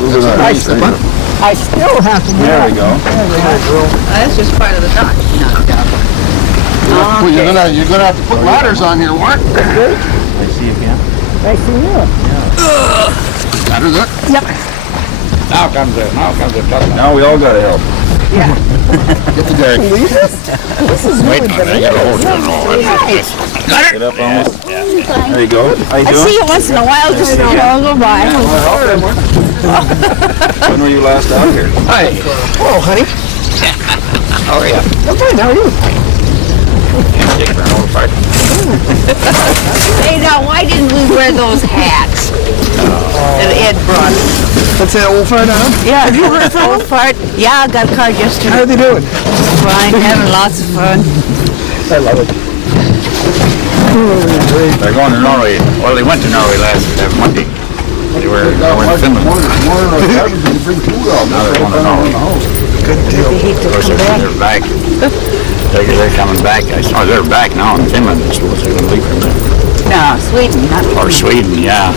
I still have to. There we go. That's just part of the dock. Knocked out. Well, you're gonna have to put ladders on here, Warren. I see again. I see you. Ladders up. Yep. Now comes the truck. Now we all gotta help. Yeah. Get the deck. This is really Wait, I gotta hold it. Get up almost. There you go. How you I doing? see it once in a while, just go by. When were you last out here? Hi. Oh, honey. How are you? I'm fine. How are you? Hey, now, why didn't we wear those hats that Ed brought? What's that old fart on? Yeah, have you heard from old fart? Yeah, I got a card yesterday. How are they doing? Fine, having lots of fun. I love it. They're going to Norway. Well, they went to Norway last Monday. They were in Finland. Now they're going to Norway. Of course, they're back. They're coming back. Oh, they're back now in Finland. They're supposed to leave from there. No, Sweden, not Or Sweden, yeah.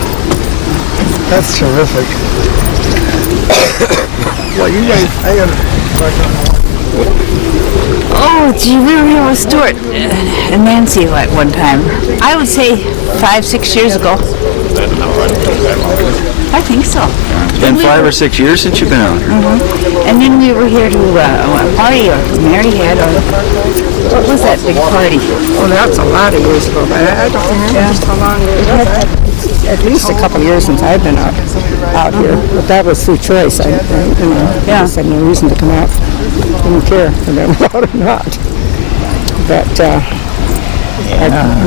That's terrific. Well, you guys, I got Oh, gee, we were here with Stuart and Nancy at one time. I would say 5-6 years ago. I think so. It's been 5 or 6 years since you've been out here. And then we were here to party or Mary had or what was that big party? Well, that's a lot of years ago, but I don't remember just how long it was. At least a couple of years since I've been out here, but that was through choice. I just had no reason to come out. Didn't care if they were out or not. But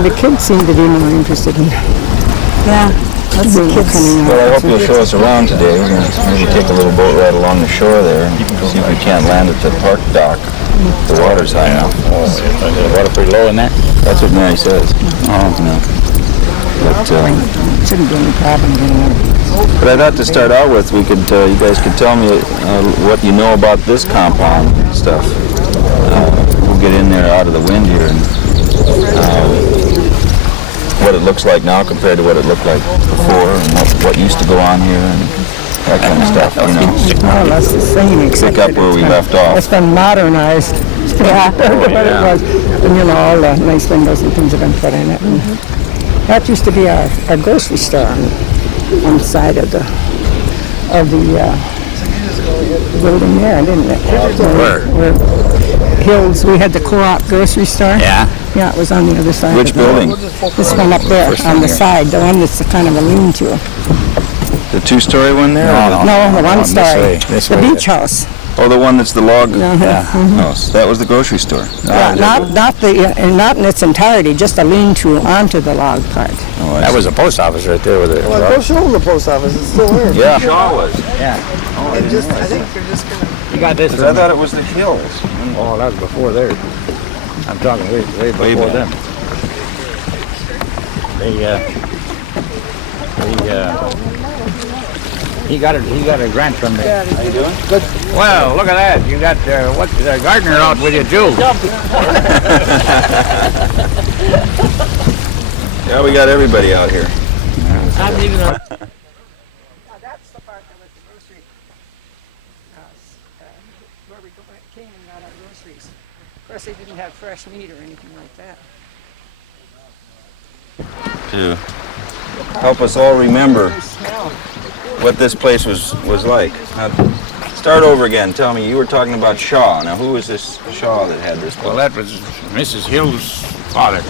the kids seem to be more interested in. Yeah. Lots of kids coming out. Well, I hope you'll show us around today. We're going to maybe take a little boat ride along the shore there and see if we can't land at the park dock. The water's high now. The water pretty low in there? That's what Mary says. Oh, no. But, Shouldn't be any problem getting out. but I thought to start out with, we could, you guys could tell me what you know about this compound stuff. We'll get in there out of the wind here and what it looks like now compared to what it looked like before, and what used to go on here, and that kind of stuff, you know. More or less the same, except Pick up where we left off. It's been modernized. Yeah, what it was. And you know, all the nice windows and things have been put in it. And that used to be our grocery store on the side of the building there, didn't it? Where Hills, we had the Co-op grocery store. Yeah. Yeah, it was on the other side. Which building? This one up there on the side, the one that's kind of a lean-to. The two-story one there? No, the one story. This The way. beach house. Oh, the one that's the log? Yeah. Oh, so that was the grocery store. Yeah, not in its entirety, just a lean-to onto the log part. Oh, That was a post office right there with it. Well, go show them the post office. It's still there. yeah. Shaw was. Yeah. I think they're just gonna. You got this. I thought it was the Hills. Oh, that was before there. I'm talking way before them. He got a grant from the. How you doing? Good. Well, look at that. You got the gardener out with you too. Yeah, we got everybody out here. I'm leaving on. That's the part that was the grocery house, where we came and got our groceries. Of course, they didn't have fresh meat or anything like that. To help us all remember what this place was like. Now, start over again. Tell me, you were talking about Shaw. Now, who was this Shaw that had this place? Well, that was Mrs. Hill's father.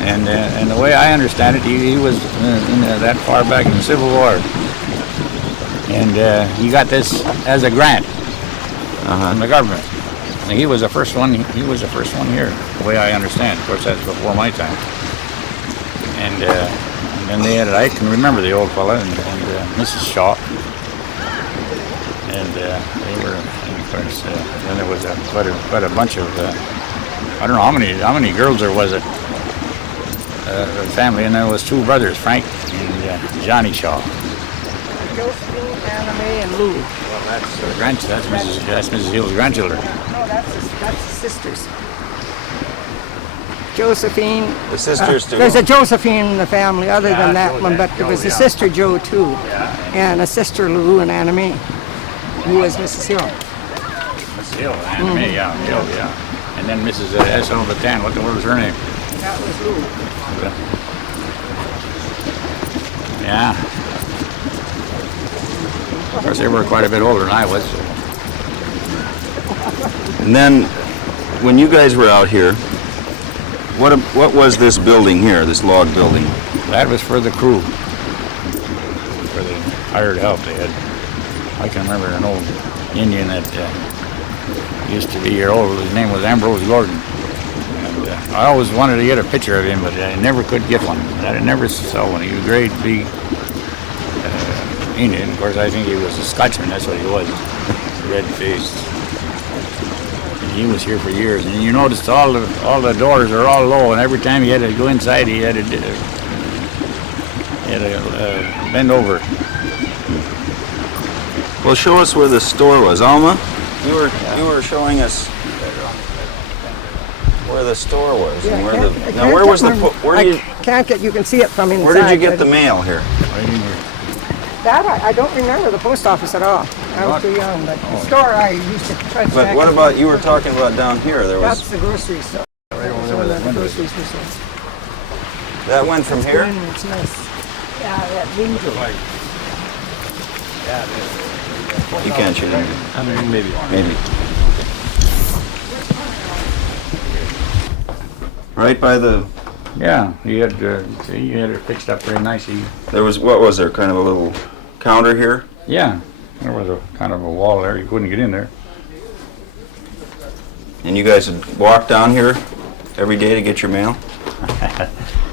And the way I understand it, he was that far back in the Civil War. And he got this as a grant from the government. And he was the first one. He was the first one here, the way I understand. Of course, that's before my time. And then they had, I can remember the old fella and Mrs. Shaw. And they were, and of course, then there was quite a bunch of, I don't know how many girls there was at the family, and there was two brothers, Frank and Johnny Shaw. Josephine, Anna Mae, and Lou. Well, that's Mrs. Hill's grandchildren. No, that's the sisters. Josephine. The sisters too. There's a Josephine in the family other Yeah, than that Joe, one, that but there Joe, was a yeah. sister Joe too, Yeah. and a sister Lou and Anna Mae, who was Mrs. Hill. Miss Hill, and me, yeah, Hill, yeah. And then Mrs. S. L. Batan, what the world was her name? That was Lou. Yeah. Of course, they were quite a bit older than I was. And then, when you guys were out here, what was this building here, this log building? That was for the crew, for the hired help they had. I can remember an old Indian that used to be here old. His name was Ambrose Gordon. And I always wanted to get a picture of him, but I never could get one. I never saw one. He was a great big Indian. Of course, I think he was a Scotchman. That's what he was, red-faced. He was here for years, and you noticed all the doors are all low, and every time he had to go inside, he had to bend over. Well, show us where the store was, Alma. You were showing us where the store was, and where the now where was the where did you Can't get. You can see it from inside. where did you get but the mail here? Right in here. That I don't remember the post office at all. I was too young, but the store I used to try to. But what about you were talking about down here? There That's was the grocery store. Right over there where that The window is. groceries were sold. that went from here. It's nice. Yeah, that window. You can't shoot it. I mean, maybe. Maybe. Right by the. Yeah, he had it fixed up very nicely. There was what was there? Kind of a little counter here. Yeah, there was a kind of a wall there. You couldn't get in there. And you guys would walk down here every day to get your mail?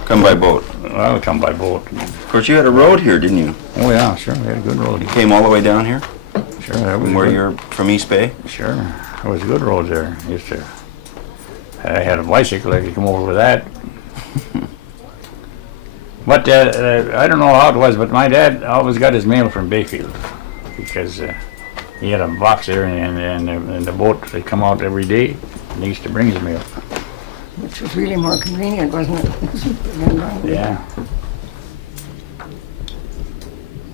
Come by boat. Well, come by boat. Of course, you had a road here, didn't you? Oh yeah, sure. We had a good road. You came all the way down here? Sure, that was From where good. you're from East Bay? Sure, there was a good road there. Used to. I had a bicycle. I could come over with that. But I don't know how it was, but my dad always got his mail from Bayfield because he had a box there, and the boat they come out every day, and he used to bring his mail. Which was really more convenient, wasn't it? Yeah.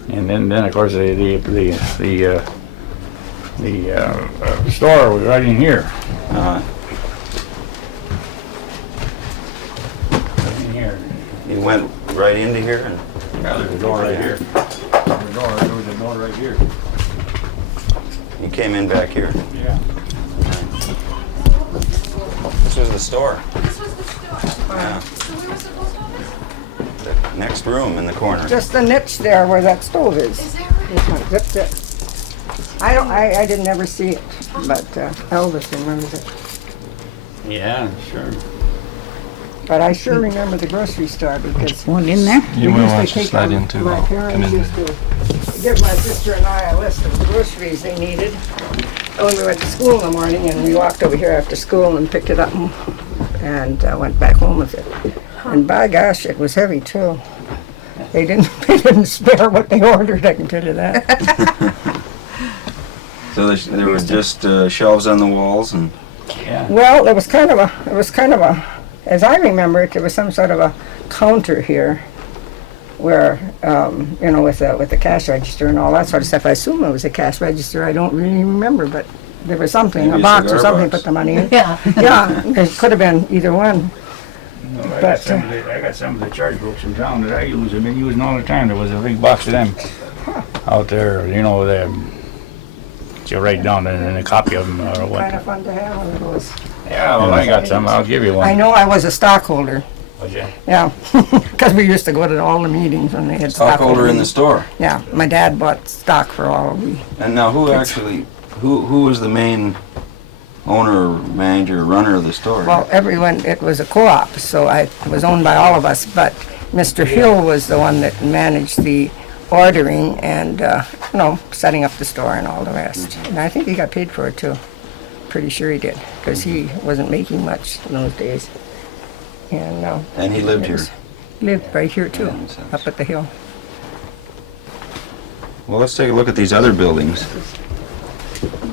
And then of course the store was right in here. Right in here. You went right into here and Yeah, there's a door right here. There was a door right here. you came in back here. Yeah. This was the store. This was the store. Yeah. So we were supposed to The next room in the corner. Just the niche there where that stove is. Is that right? This one, zip, zip. I didn't ever see it, but Elvis remembers it. Yeah, sure. But I sure remember the grocery store because One in there? we used to take them, my parents used to give my sister and I a list of the groceries they needed when we went to school in the morning, and we walked over here after school and picked it up and went back home with it. And by gosh, it was heavy too. They didn't spare what they ordered, I can tell you that. So there was just shelves on the walls and Yeah. Well, it was kind of a, as I remember it, there was some sort of a counter here where, with the cash register and all that sort of stuff. I assume it was a cash register. I don't really remember, but there was something, Maybe a a box or cigar something, box. put the money in. Yeah. Yeah, it could have been either one. No, I But, got some of the charge books from town that I use. I've been using all the time. There was a big box of them out there, you write down in a copy of them or Kind what. of fun to have one of those. Yeah, well, I got some. I'll give you one. I know I was a stockholder. Would you? Yeah, because we used to go to all the meetings when they had stockholder in the meetings. store. Yeah, my dad bought stock for all of we. And now who was the main owner, manager, runner of the store? Well, it was a co-op, so it was owned by all of us, but Mr. Hill was the one that managed the ordering and, setting up the store and all the rest. And I think he got paid for it too. Pretty sure he did, because he wasn't making much in those days. And, And he lived here. lived right here too, Yeah, makes sense. up at the hill. Well, let's take a look at these other buildings.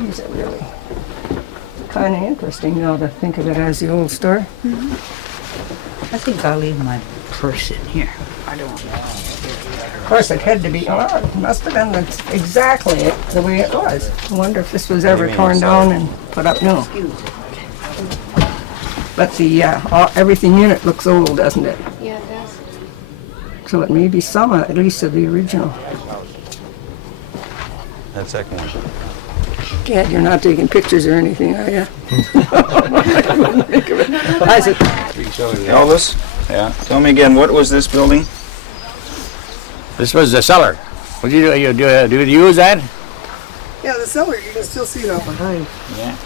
These are really kind of interesting, though, to think of it as the old store. I think I'll leave my purse in here. I don't know. Of course, it had to be, oh, it must have been exactly the way it was. I wonder if this was ever torn down and put up new. But the, everything in it looks old, doesn't it? Yeah, it does. So it may be some, at least, of the original. That second one. Dad, you're not taking pictures or anything, are you? I wouldn't think of it. I said, Elvis, Yeah. tell me again, what was this building? This was the cellar. What did you do? You use that? Yeah, the cellar, you can still see it out behind. Yeah.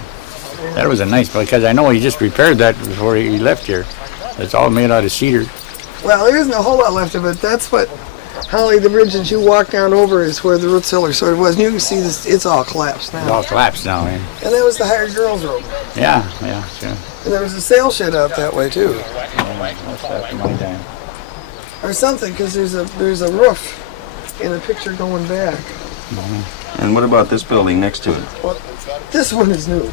That was a nice, because I know he just repaired that before he left here. It's all made out of cedar. Well, there isn't a whole lot left of it. That's what, Holly, the bridge that you walk down over is where the root cellar sort of was. And you can see this, it's all collapsed It's now. all collapsed now, eh? And that was the hired girls' room. Yeah, sure. And there was a sail shed out that way too. What's that for my time? Or something, because there's a roof in a picture going back. And what about this building next to it? Well, this one is new.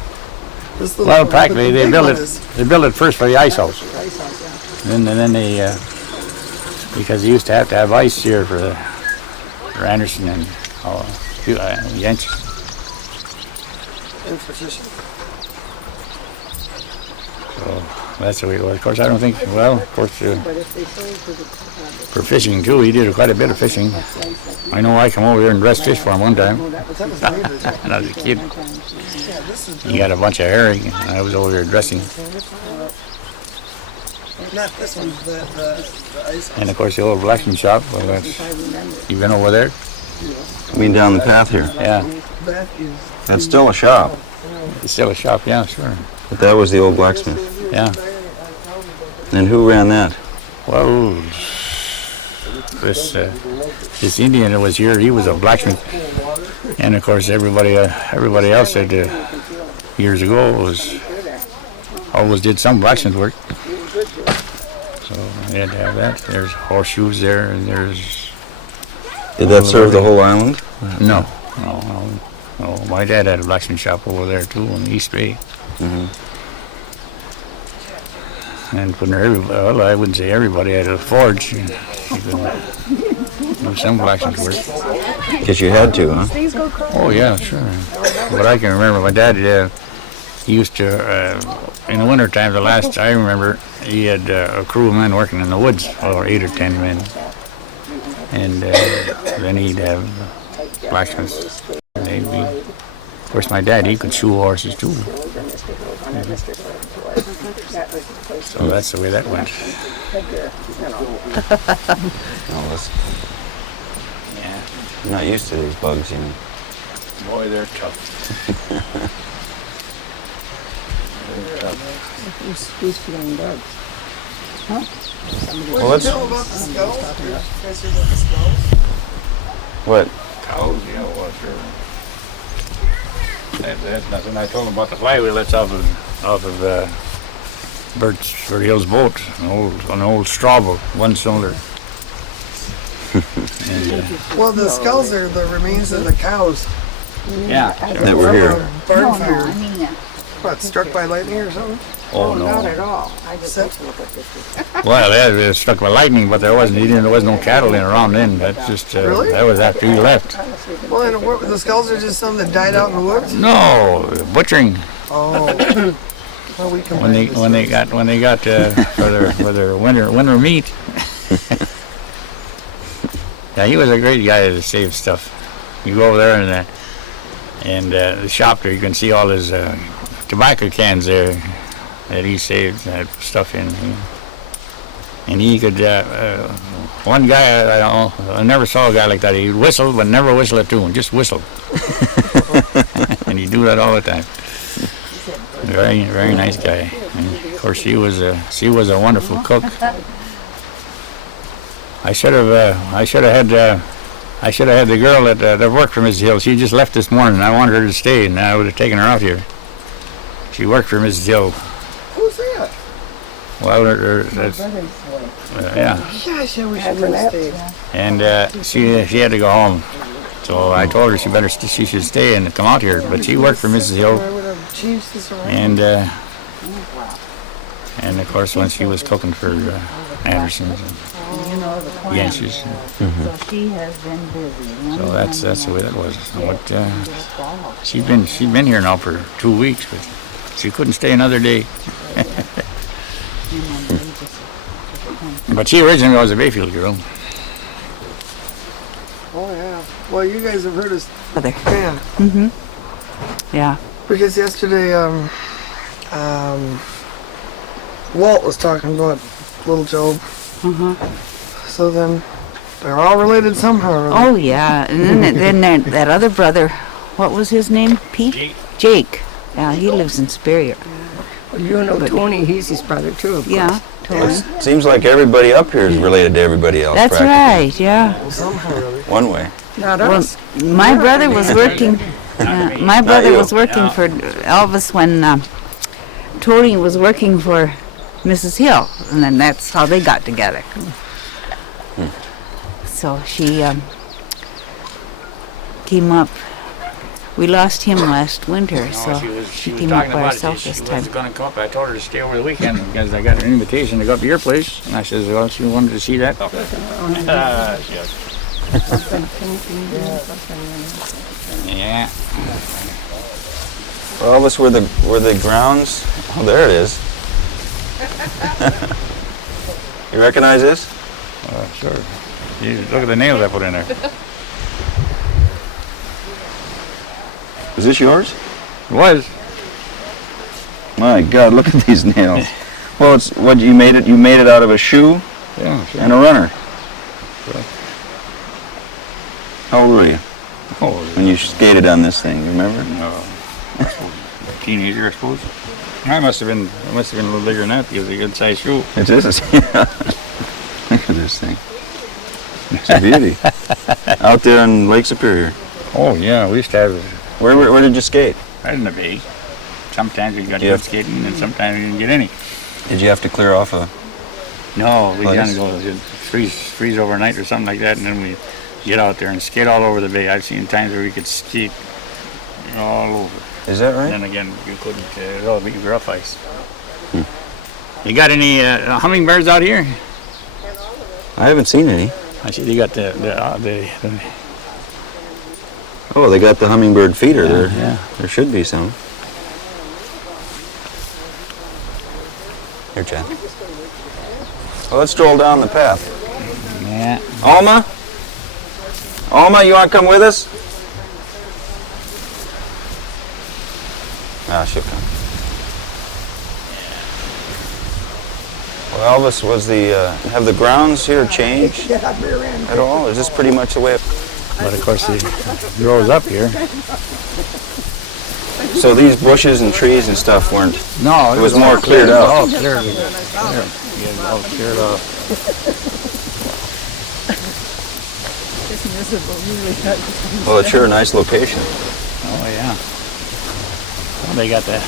This little Well, one, practically, but the they big built one it. is- They built it first for the ice house. And then they, because they used to have ice here for Anderson and Jens. And for fishing. So that's the way it was. Of course, I don't think. Well, of course, for fishing too, he did quite a bit of fishing. I know I come over here and dressed fish for him one time That was neighbors. when I was a kid. Yeah, this is He got a bunch of herring, and I was over here dressing. not this one, the ice. And of course, the old blacksmith shop. Well, that's, you been over there? I mean, down the path here. Yeah, That is. That's still a shop, it's still a shop. Yeah, sure. but that was the old blacksmith. Yeah. And who ran that? Well, this Indian that was here, he was a blacksmith, and of course everybody else said years ago always did some blacksmith work. So they had to have that. There's horseshoes there, and there's Did that serve the whole island? no. My dad had a blacksmith shop over there too in the East Bay. And when well, I wouldn't say everybody had a forge. You could do some blacksmith work. Guess you had to, huh? Oh yeah, sure. But I can remember my dad. He used to in the winter time. The last I remember, he had a crew of men working in the woods, or 8 or 10 men, and then he'd have blacksmiths. Of course, my dad, he could shoe horses too. So that's the way that went. Yeah. I'm not used to these bugs, you know. Boy, they're tough. who's feeling bugs? Well, let's. Tell about the skulls. You guys hear about the skulls? What? Cows, yeah, well, sure. That's nothing. I told him about the flywheel that's off of Bert Hill's boat, an old straw boat, one cylinder. And, Well, the skulls are the remains of the cows. yeah. That were here. Barn fire. I mean, What, struck by lightning or something? Oh Not no. at all. I just Except- look at this. Well, yeah, it was struck by lightning, but there was no cattle in around then. That's just Really? that was after he left. Well, and the skulls are just some that died out in the woods? No, butchering. Oh. Well, we can When they got for their winter meat. Yeah, he was a great guy to save stuff. You go over there and the shop there, you can see all his tobacco cans there that he saved that stuff in. And he could one guy I never saw a guy like that. He'd whistle but never whistle a tune, just whistle. And he'd do that all the time. Very, very nice guy. And of course, she was a wonderful cook. I should have had the girl that worked for Mrs. Hill. She just left this morning. I wanted her to stay, and I would have taken her out here. She worked for Mrs. Hill. Who's that? Well, that's, yeah. Gosh, I wish I would have stayed. And she had to go home. So I told her she should stay and come out here. But she worked for Mrs. Hill. I would have changed this around. And of course, when she was cooking for Anderson's and Yench's. So she has been busy. So that's the way that was. What she's been here now for 2 weeks, but she couldn't stay another day. But she originally was a Bayfield girl. Oh yeah. Well, you guys have heard us. Mother. Yeah. Yeah. Because yesterday, Walt was talking about little Job. So then, they're all related somehow. Or other. Oh yeah. And then that other brother, what was his name? Pete? Jake. Yeah, he lives in Superior. Well, you know Tony, he's his brother too, of course. Yeah. Totally. It seems like everybody up here is related to everybody else. That's right. Yeah. Somehow or other. One way. Not Well, us. my brother was working. My brother you. was working for Elvis when Tony was working for Mrs. Hill, and then that's how they got together. So she came up. We lost him last winter, so she came up by herself this She time. was going to come up. I told her to stay over the weekend because I got an invitation to go up to your place. And I says, well, she wanted to see that. Yes. Yeah. Well, Elvis, were the grounds? Oh, there it is. You recognize this? Sure. You look at the nails I put in there. Is this yours? It was. My God, look at these nails. Well, it's what you made it. You made it out of a shoe Yeah, sure. and a runner. Sure. How old were you Oh, when you skated on this thing? You remember? no. Teenager, I suppose. I must have been a little bigger than that because it's a good sized shoe. It is. Yeah. Look at this thing. It's a beauty. Out there in Lake Superior. Oh yeah, we used to have Where did you skate? right in the bay. Sometimes we got Yeah. good skating and sometimes we didn't get any. Did you have to clear off a? No, we Oh, kind yes. of go freeze overnight or something like that, and then we get out there and skate all over the bay. I've seen times where we could skate all over. Is that right? Then again, you couldn't. It all be rough ice. You got any hummingbirds out here? I haven't seen any. I see they got the Oh, they got the hummingbird feeder there. yeah. There should be some. Here, Chad. Well, let's stroll down the path. Yeah. Alma? Alma, you want to come with us? Ah, she'll come. Well, Elvis, have the grounds here changed at all? Is this pretty much the way it... But of course, it grows up here. So these bushes and trees and stuff weren't... No, It was more cleared out. All cleared. Yeah, all cleared off. Well, it's sure a nice location. Oh yeah. Well, they got the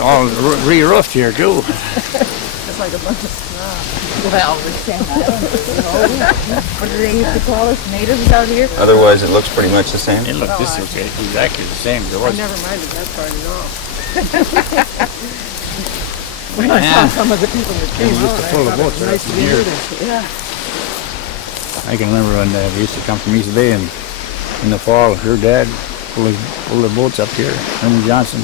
all re-roofed here too. Well, we're saying, I don't know. What do they used to call us, natives out here? Otherwise, it looks pretty much the same. It looked this is exactly the same as it I was. never minded that part at all. When I saw Some of the people that came used to out, pull the I thought boats it was out nice to from be here. near this. Yeah. I can remember when they used to come from East Bay and in the fall, her dad pulled the boats up here, Herman Johnson.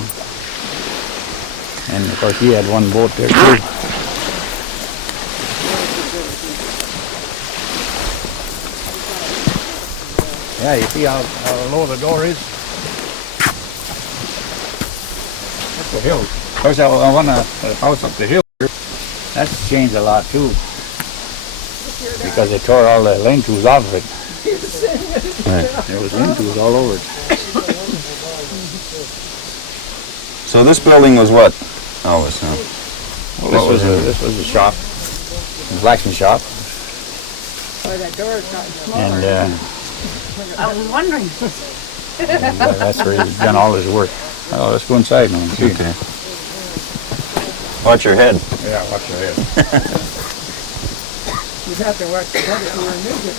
And of course he had one boat there too. Yeah, you see how low the door is? That's the hill. Of course, that one house up the hill, that's changed a lot too. Because they tore all the lean-tos off of it. There was lean-tos all over it. So this building was what? Elvis, huh? Well, this was a shop, a blacksmith shop. And I was wondering. that's where he's done all his work. Oh, let's go inside now and see. Okay. Watch your head. Yeah, watch your head. You'd have to watch the head if you were a midget.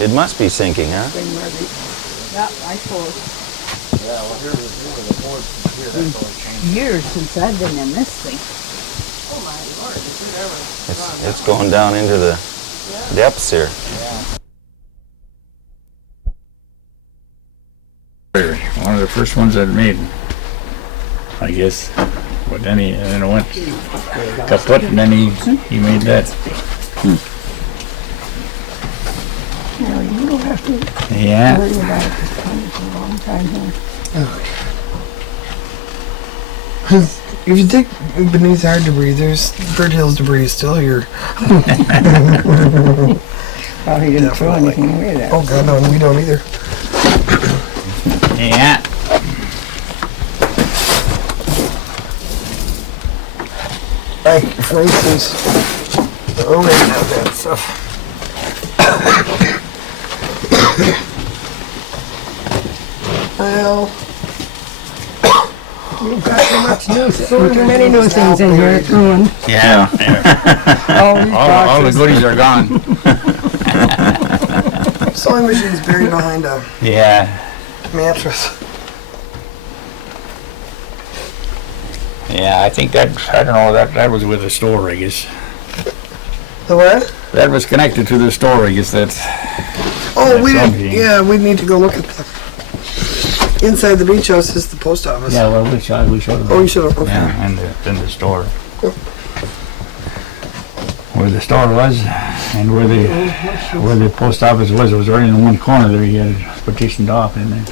It must be sinking, huh? Yeah, I suppose. Years since I've been in this thing. It's going down into the depths here. One of the first ones I'd made, I guess. But then it went kaput, and then he made that. You don't have to Yeah. worry about it. It's coming for a long time here. If you dig beneath our debris, there's Bird Hill's debris is still here. Well, he didn't throw anything away there. Oh God, no, and we don't either. Yeah. Like, for instance, oh, they have that stuff. Well, You've got too much new, too many new things in here. Ruined. Yeah. All the goodies are gone. sewing machine's buried behind a Yeah. mattress. Yeah, I think that, I don't know, that was with the store, I guess. The what? That was connected to the store, I guess, that. Oh, we That's didn't. something. Yeah, we need to go look at the. Inside the beach house is the post office. Yeah, well, we showed them. Oh, you should have. Okay. Yeah, and the store. Yep. Where the store was, and where the post office was, it was right in one corner there. You had it partitioned off in there.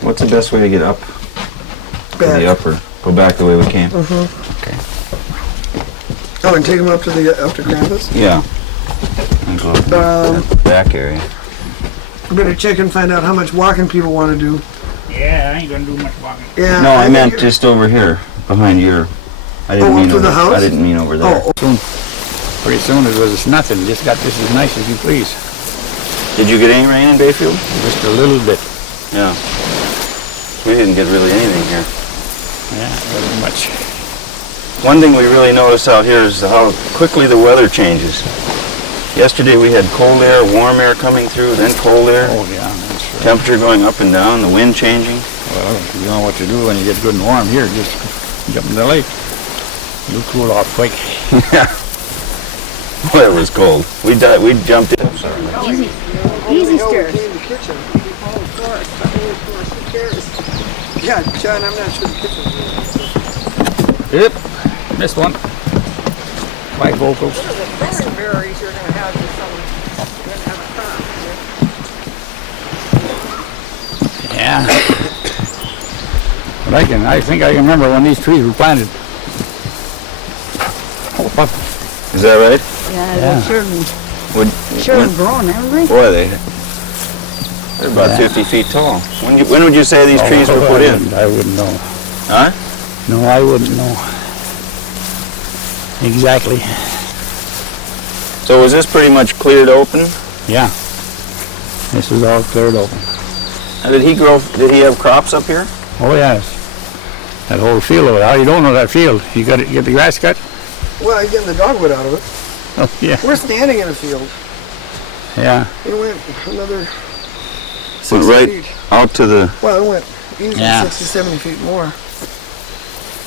What's the best way to get up to the Back. upper? Go back the way we came? Oh, and take them up to Krampus? Yeah. And go to the back area. Better check and find out how much walking people want to do. Yeah, I ain't gonna do much walking. Yeah. No, I meant think just over here, behind your. I didn't Oh, mean up to over. the house? I didn't mean over there. Oh, Pretty soon it was nothing. Just got this as nice as you please. Did you get any rain in Bayfield? Just a little bit. Yeah. We didn't get really anything here. Yeah, not much. One thing we really notice out here is how quickly the weather changes. Yesterday we had cold air, warm air coming through, then cold air. Oh yeah, that's right. Temperature going up and down, the wind changing. Well, you know what to do when you get good and warm here. Just jump in the lake. You'll cool off quick. Yeah. Boy, it was cold. We jumped in. Easy stairs. in the kitchen. Yeah, John, I'm not sure the kitchen. Yep, missed one. My vocals. Berries you're going to have a Yeah. But I think I can remember when these trees were planted. Oh, Is that right? Yeah, Yeah. they sure When- have grown, haven't they? Boy, they're about 50 feet tall. When would you say these trees were put in? I wouldn't know. Huh? No, I wouldn't know. Exactly. So was this pretty much cleared open? Yeah. This is all cleared open. Now, did he have crops up here? Oh yes. That whole field over there. You don't know that field. You get the grass cut? Well, I'm getting the dogwood out of it. Oh yeah. We're standing in a field. Yeah. It went another 60 Went right feet. out to the. Well, it went easily Yeah. 60, 70 feet more.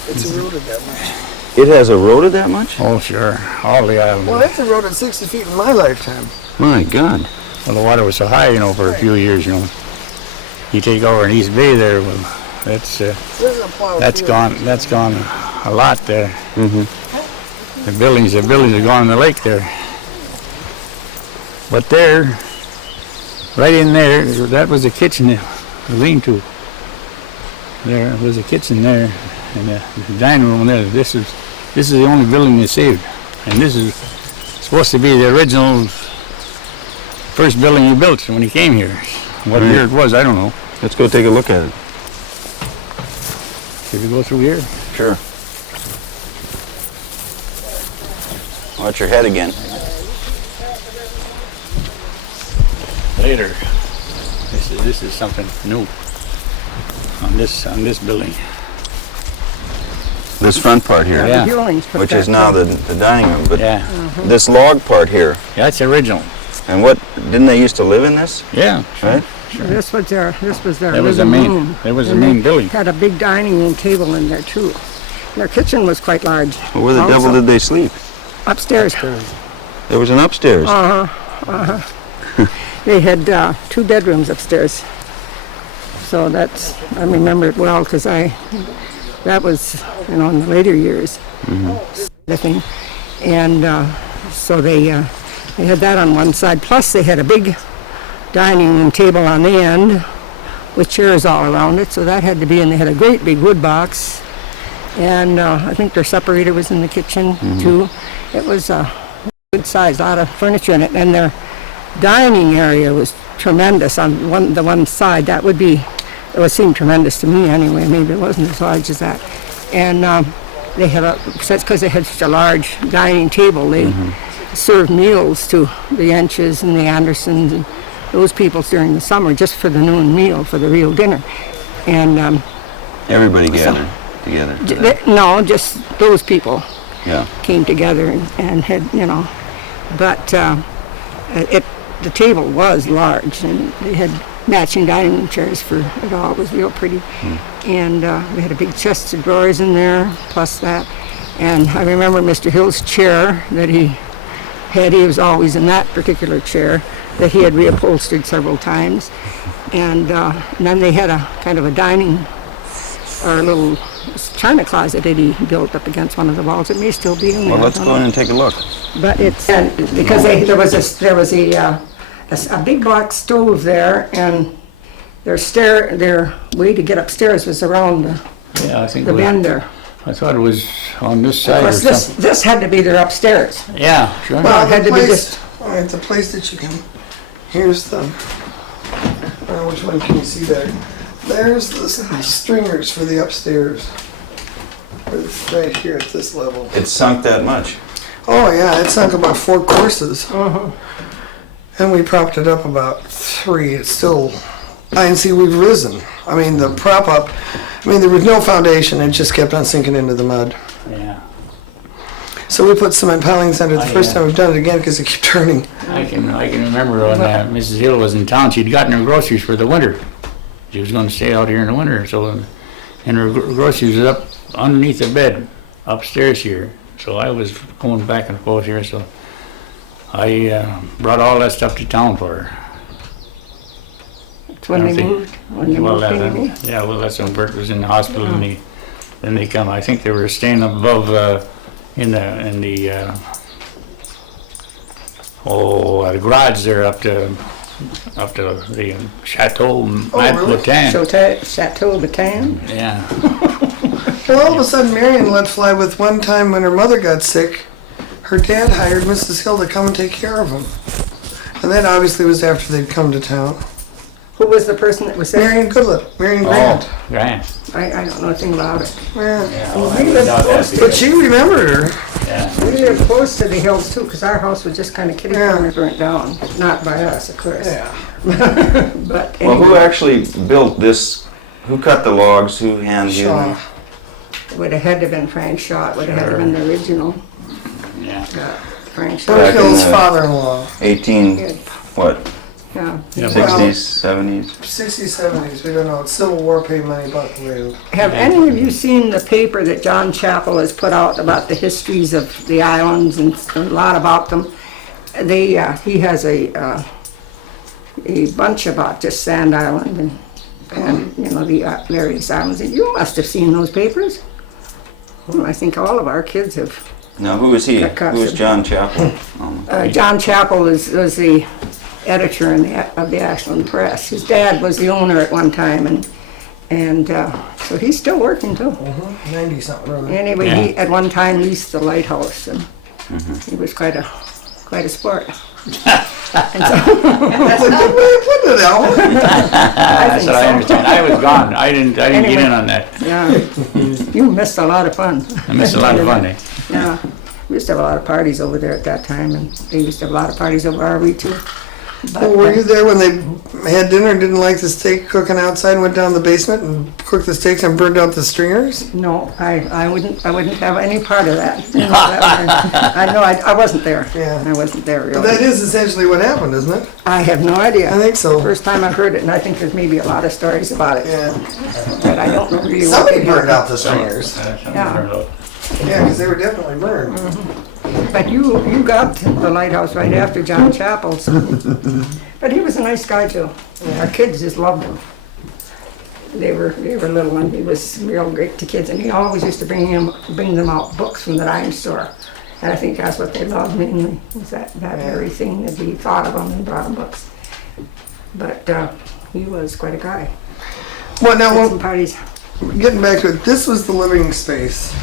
It's eroded that much. It has eroded that much? Oh sure. All the island. Well, it's eroded 60 feet in my lifetime. My God. Well, the water was so high, for a few years, You take over in East Bay there, well, This is a plowed that's field. gone a lot there. Mm-hmm. The buildings are gone in the lake there. But there, right in there, that was the kitchen, the lean-to. There was a kitchen there, and the dining room there. This is the only building they saved, and this is supposed to be the original first building he built when he came here. What year it was, I don't know. Let's go take a look at it. Should we go through here? Sure. Watch your head again. Later. This is something new on this building. This front part here, Yeah. which is now the dining room. But Yeah. this log part here, That's original. And what, didn't they used to live in this? Yeah. Right? This was their There was a living main. room. There was a And main they building. had a big dining room table in there too. Their kitchen was quite large. Well, where the Also, devil did they sleep? Upstairs. There was an upstairs. They had 2 bedrooms upstairs. So that's, I remember it well because that was, in the later years, the thing. And so they had that on one side. Plus they had a big dining room table on the end with chairs all around it. So that had to be, and they had a great big wood box. And I think their separator was in the kitchen too. It was a good size, a lot of furniture in it. And their dining area was tremendous on the one side. That would be, it would seem tremendous to me anyway. Maybe it wasn't as large as that. And they had because they had such a large dining table, they served meals to the Enches and the Andersons and those people during the summer just for the noon meal, for the real dinner. And Everybody gathered together. for that. no, just those people Yeah. came together and had, but the table was large and they had matching dining room chairs for it all. It was real pretty. And we had a big chest of drawers in there, plus that. And I remember Mr. Hill's chair that he had, he was always in that particular chair that he had reupholstered several times. And then they had a kind of a dining, or a little china closet that he built up against one of the walls. It may still be in there. Well, let's go in and take a look. But it's because there was a big box stove there, and their way to get upstairs was around Yeah, I think the bend there. I thought it was on this Of side or course, something. this had to be their upstairs. Yeah, sure. Well, it had to be just. It's a place that you can, here's the, which one can you see there? There's the stringers for the upstairs. It's right here at this level. It sunk that much. Oh yeah, it sunk about 4 courses. And we propped it up about 3. It's still, I can see we've risen. I mean, the prop up, there was no foundation. It just kept on sinking into the mud. Yeah. So we put cement pilings under the first time. We've done it again because it kept turning. I can remember when Mrs. Hill was in town. She'd gotten her groceries for the winter. She was going to stay out here in the winter, so and her groceries was up underneath the bed upstairs here. So I was going back and forth here, so I brought all that stuff to town for her. It's when I they don't moved. When they Well, moved, maybe. yeah, well, that's when Bert was in the hospital, and then they come. I think they were staying above in the garage there up to the Chateau really? Matan. Chateau Batin. Yeah. Well, all of a sudden, Marion let fly with one time when her mother got sick. Her dad hired Mrs. Hill to come and take care of him. And that obviously was after they'd come to town. Who was the person that was there? Marion Goodlett, Marion Grant. Oh, Grant. I don't know anything about it. Yeah. Yeah, well, I doubt that. But she remembered her. Yeah. We lived close to the hills too, because our house was just kind of kitty corner burnt down. Not by us, of course. Yeah. But Well, who anyway, actually built this? Who cut the logs? Who hand-hewn them? Shaw. it would have had to have been Frank Shaw. It would have had to have been the original Yeah. Frank Shaw. Burke Back in Hill's the- father-in-law. 18, Yeah. what, Yeah. Yeah, 60s, 70s? 60s, 70s, we don't know. It's Civil War paid money about the land. Have any of you seen the paper that John Chappell has put out about the histories of the islands and a lot about them? He has a bunch about just Sand Island and the various islands. And you must have seen those papers. Well, I think all of our kids have. Now, who is he? That cost Who is him. John Chappell? John Chappell was the editor of the Ashland Press. His dad was the owner at one time, and so he's still working too. 90-something, really. Anyway, Yeah. he at one time leased the lighthouse, and he was quite a sport. That's a good way of putting it, Al. That's what I understand. I was gone. I didn't get Anyway. in on that. Yeah, you missed a lot of fun. I missed a lot of fun, eh? Yeah, we used to have a lot of parties over there at that time, and they used to have a lot of parties over our way too. Well, were you there when they had dinner and didn't like the steak cooking outside and went down the basement and cooked the steaks and burned out the stringers? No, I wouldn't have any part of that. You know, I wasn't there. Yeah. I wasn't there But really. that is essentially what happened, isn't it? I have no idea. I think so. First time I've heard it, and I think there's maybe a lot of stories about it, Yeah. but I don't know really what Somebody they burned had. out the stringers. Yeah. Yeah, because they were definitely burned. But you got the lighthouse right after John Chappell's. But he was a nice guy too. Our kids just loved him. They were little, and he was real great to kids. And he always used to bring them out books from the dime store. And I think that's what they loved mainly, was that very thing that he thought of them and brought them books. But he was quite a guy. Well, now, Had some parties. getting back to it, this was the living space.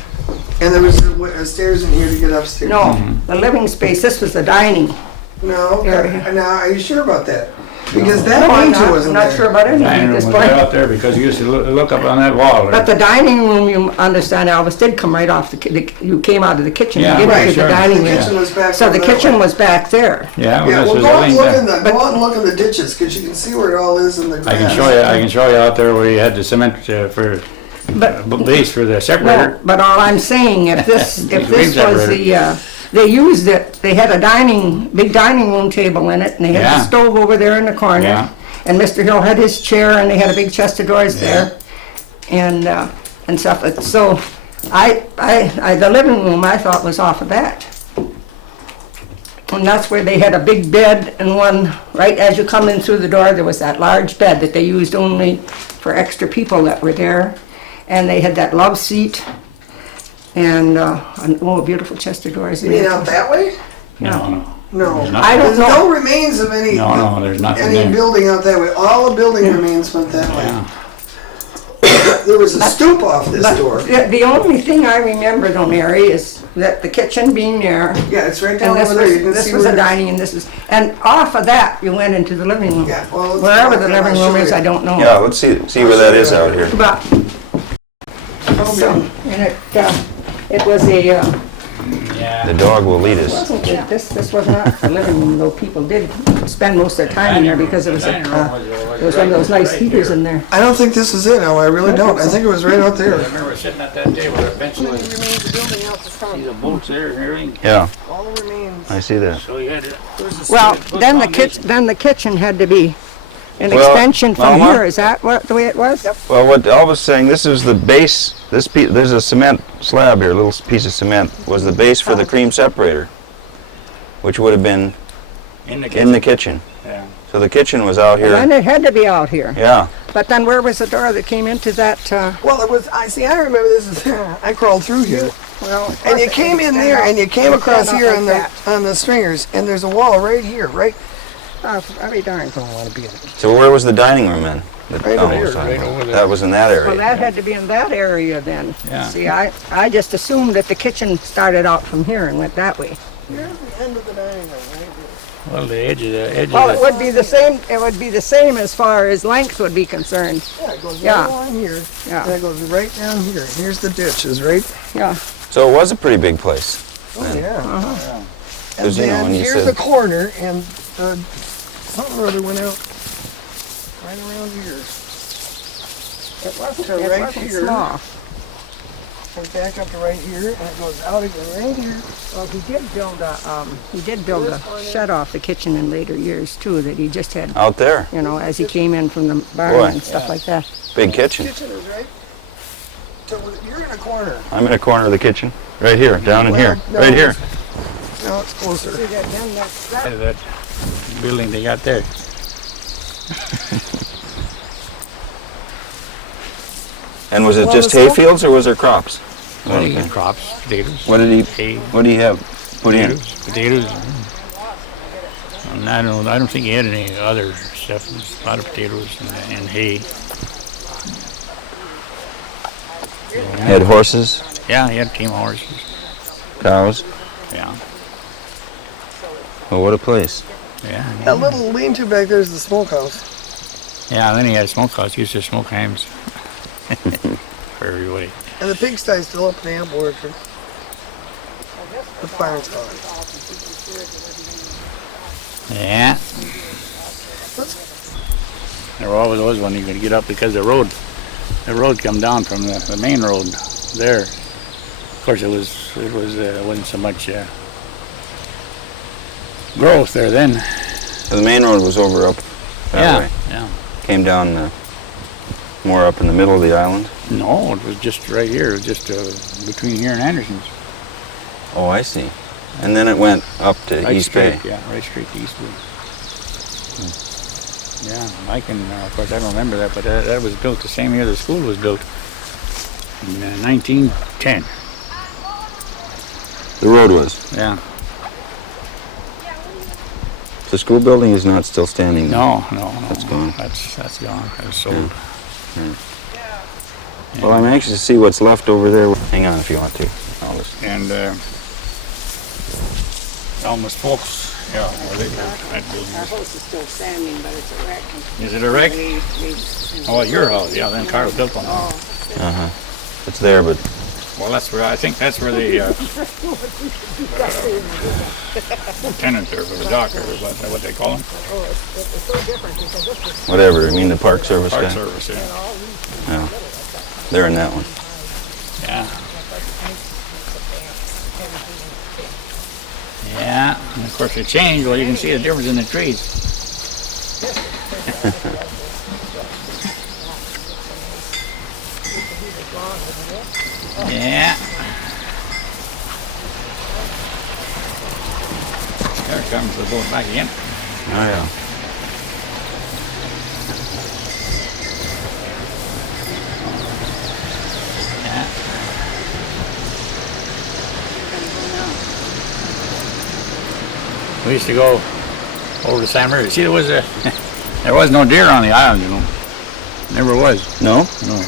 And there was a stairs in here to get upstairs. No, the living space. This was the dining. No? Area. Now, are you sure about that? Because that No, I'm lean-to not, wasn't not there. sure about anything Dining at room this was point. right out there because you used to look up on that wall. But the dining room, you understand, Elvis, did come right off you came out of the kitchen Yeah, to get right, into sure. the dining The room. kitchen was back So the over that kitchen way. was back there. Yeah, Yeah, well, this well, was go a out and lane look there. in the, go out and look in the ditches, because you can see where it all is in the grass. I can show you out there where you had the cement for But, base for the no, separator. but all I'm saying, if this Green was separator. they used it, they had a big dining room table in it, and they had Yeah. the stove over there in the corner. Yeah. And Mr. Hill had his chair, and they had a big chest of drawers there, and stuff. So, the living room, I thought, was off of that. And that's where they had a big bed, and one, right as you come in through the door, there was that large bed that they used only for extra people that were there. And they had that love seat, and a beautiful chest of drawers. You mean out that way? No. No. There's I don't There's know. no remains of any, No, there's nothing any there. building out that way. All the building remains went that way. Yeah. There was a stoop off this door. The only thing I remember though, Mary, is that the kitchen being there, Yeah, it's right down and over there. You can this see was where a dining, and this is, and off of that, you went into the living room. Yeah, well, it's Wherever the okay, living I'll room show is, you. I don't know. Yeah, let's see where that is out here. But, so, and it was a, The dog will lead us. wasn't it, this was not the living room, though people did spend most of their time in there because it was there was one of those nice heaters in there. I don't think this is it. No, I really don't. I think it was right out I there. remember sitting at that table with a pencil and Remains of building out the front. see the bolts there and everything. Yeah, All the remains. I see that. So you had to, Well, then the kitchen had to be an Well, extension from Alma? here, is that the way it was? Yep. Well, what Elvis saying, this is the base, this piece, there's a cement slab here, a little piece of cement, was the base for the cream separator, which would have been in the in kitchen. the kitchen. Yeah. So the kitchen was out And here. it had to be out here. Yeah, But then where was the door that came into that, Well, it was. I see. I remember this. I crawled through here, well... and you came in there, and you came across here on the stringers, and there's a wall right here, right. I'll be darned, don't want to be in it. so where was the dining room in? That Right over Elvis was here, talking right about? over there. That was in that Well, area. that had to be in that area then. Yeah. See, I just assumed that the kitchen started out from here and went that way. Here's the end of the dining room, right Well, the edge of Well, the, it would be the same, as far as length would be concerned. there. Yeah, it goes right Yeah. along here, and Yeah, it goes right down here. Here's the ditch, is right. yeah. So it was a pretty big place. Oh yeah. And 'Cause, you know, then when you here's said- the corner, and something or other went out right around here. It wasn't, So it right wasn't here. small. And back up to right here, and it goes out again right here. Well, he did build a shed off the kitchen in later years too, that he just had, Out there, as he came in from the barn Boy. and stuff like that. big kitchen. Kitchen is right. So you're in a corner. I'm in a corner of the kitchen, right here, down in here, no, right here. No, it's closer. that building they got there. And was it Well, just the hay smoke- fields or was there crops? Well, you got crops, potatoes. What did he? Hay, What do you have put in? potatoes. And I don't think he had any other stuff. It was a lot of potatoes and hay. Had horses, Yeah, he had team horses. cows. Yeah, Well, what a place. yeah. That little lean-to back there is the smokehouse. Yeah, and then he had a smokehouse. He used to smoke hams for everybody. And the pigsty's still up in the apple orchard. The barn's gone. Yeah. There always was when you could get up because the road come down from the main road there. Of course, it wasn't so much growth there then. So the main road was over up that way. Yeah. Came down more up in the middle of the island. No, it was just right here, just between here and Anderson's. Oh, I see. And then it went up to Right East Bay. straight, yeah, right straight to East Bay. Yeah, I can, of course, I don't remember that, but that was built the same year the school was built, in 1910. The road was. Yeah. The school building is not still standing. No. That's gone. That's gone. It was sold. Yeah. Well, I'm anxious to see what's left over there. Hang on if you want to. And Alma's folks, yeah, well, they built that building. Our house is still standing, but it's a wreck. Is it a wreck? Oh, your house, yeah, then Carl built one. Uh-huh. It's there, but Well, that's where, I think that's where the tenant there for the dock, or what they call them? whatever. I mean the Park Service Park guy. Service, yeah. Yeah. They're in that one. Yeah. Yeah, and of course it changed. Well, you can see the difference in the trees. Yeah. There it comes, we're going back again. Oh, yeah. Yeah. We used to go over to San River. See, there was no deer on the island, you know. Never was. No? No.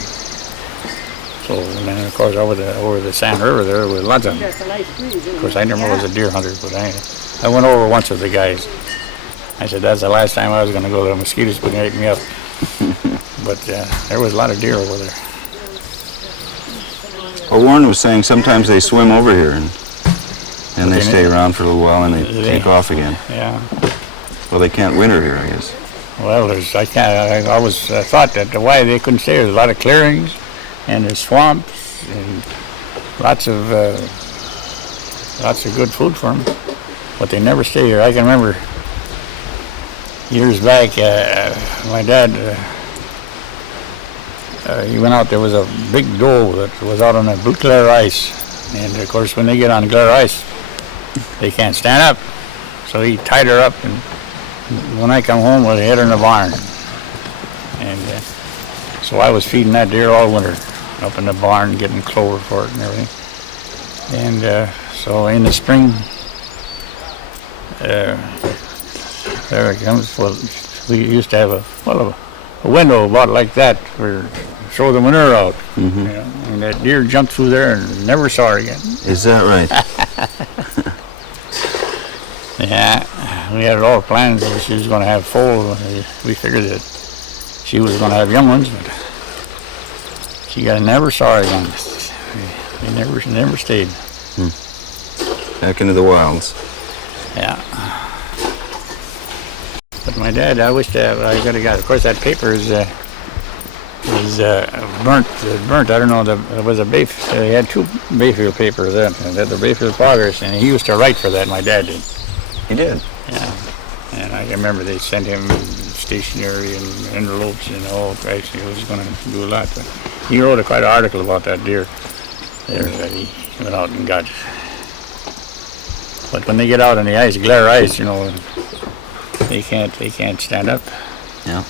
So, and then of course over the San River there was lots of them. Of course, I never was a deer hunter, but I went over once with the guys. I said that's the last time I was going to go. The mosquitoes would eat me up. But there was a lot of deer over there. Well, Warren was saying sometimes they swim over here and they stay around for a little while and they take off again. Yeah. Well, they can't winter here, I guess. Well, I always thought that why they couldn't stay. There's a lot of clearings, and there's swamps, and lots of good food for them. But they never stay here. I can remember years back, my dad, he went out. There was a big doe that was out on a blue glare ice, and of course, when they get on glare ice, they can't stand up. So he tied her up, and when I come home, we hid her in the barn. And so I was feeding that deer all winter, up in the barn, getting clover for it and everything. And so in the spring, there it comes. Well, we used to have a window about like that for show the manure out. Mm-hmm. You know, and that deer jumped through there and never saw her again. Is that right? Yeah, we had it all planned that she was going to have foal. We figured that she was going to have young ones, but she never saw her again. They never stayed. Back into the wilds. Yeah. But my dad, I wish that I could have got. Of course, that paper is burnt. I don't know. There was a they had two Bayfield papers then. They had the Bayfield Progress, and he used to write for that. My dad did. He did. Yeah. And I remember they sent him stationery and envelopes and all. Actually, he was going to do a lot. But he wrote quite an article about that deer there that he went out and got. But when they get out on the ice, glare ice, you know, they can't stand up. Yeah.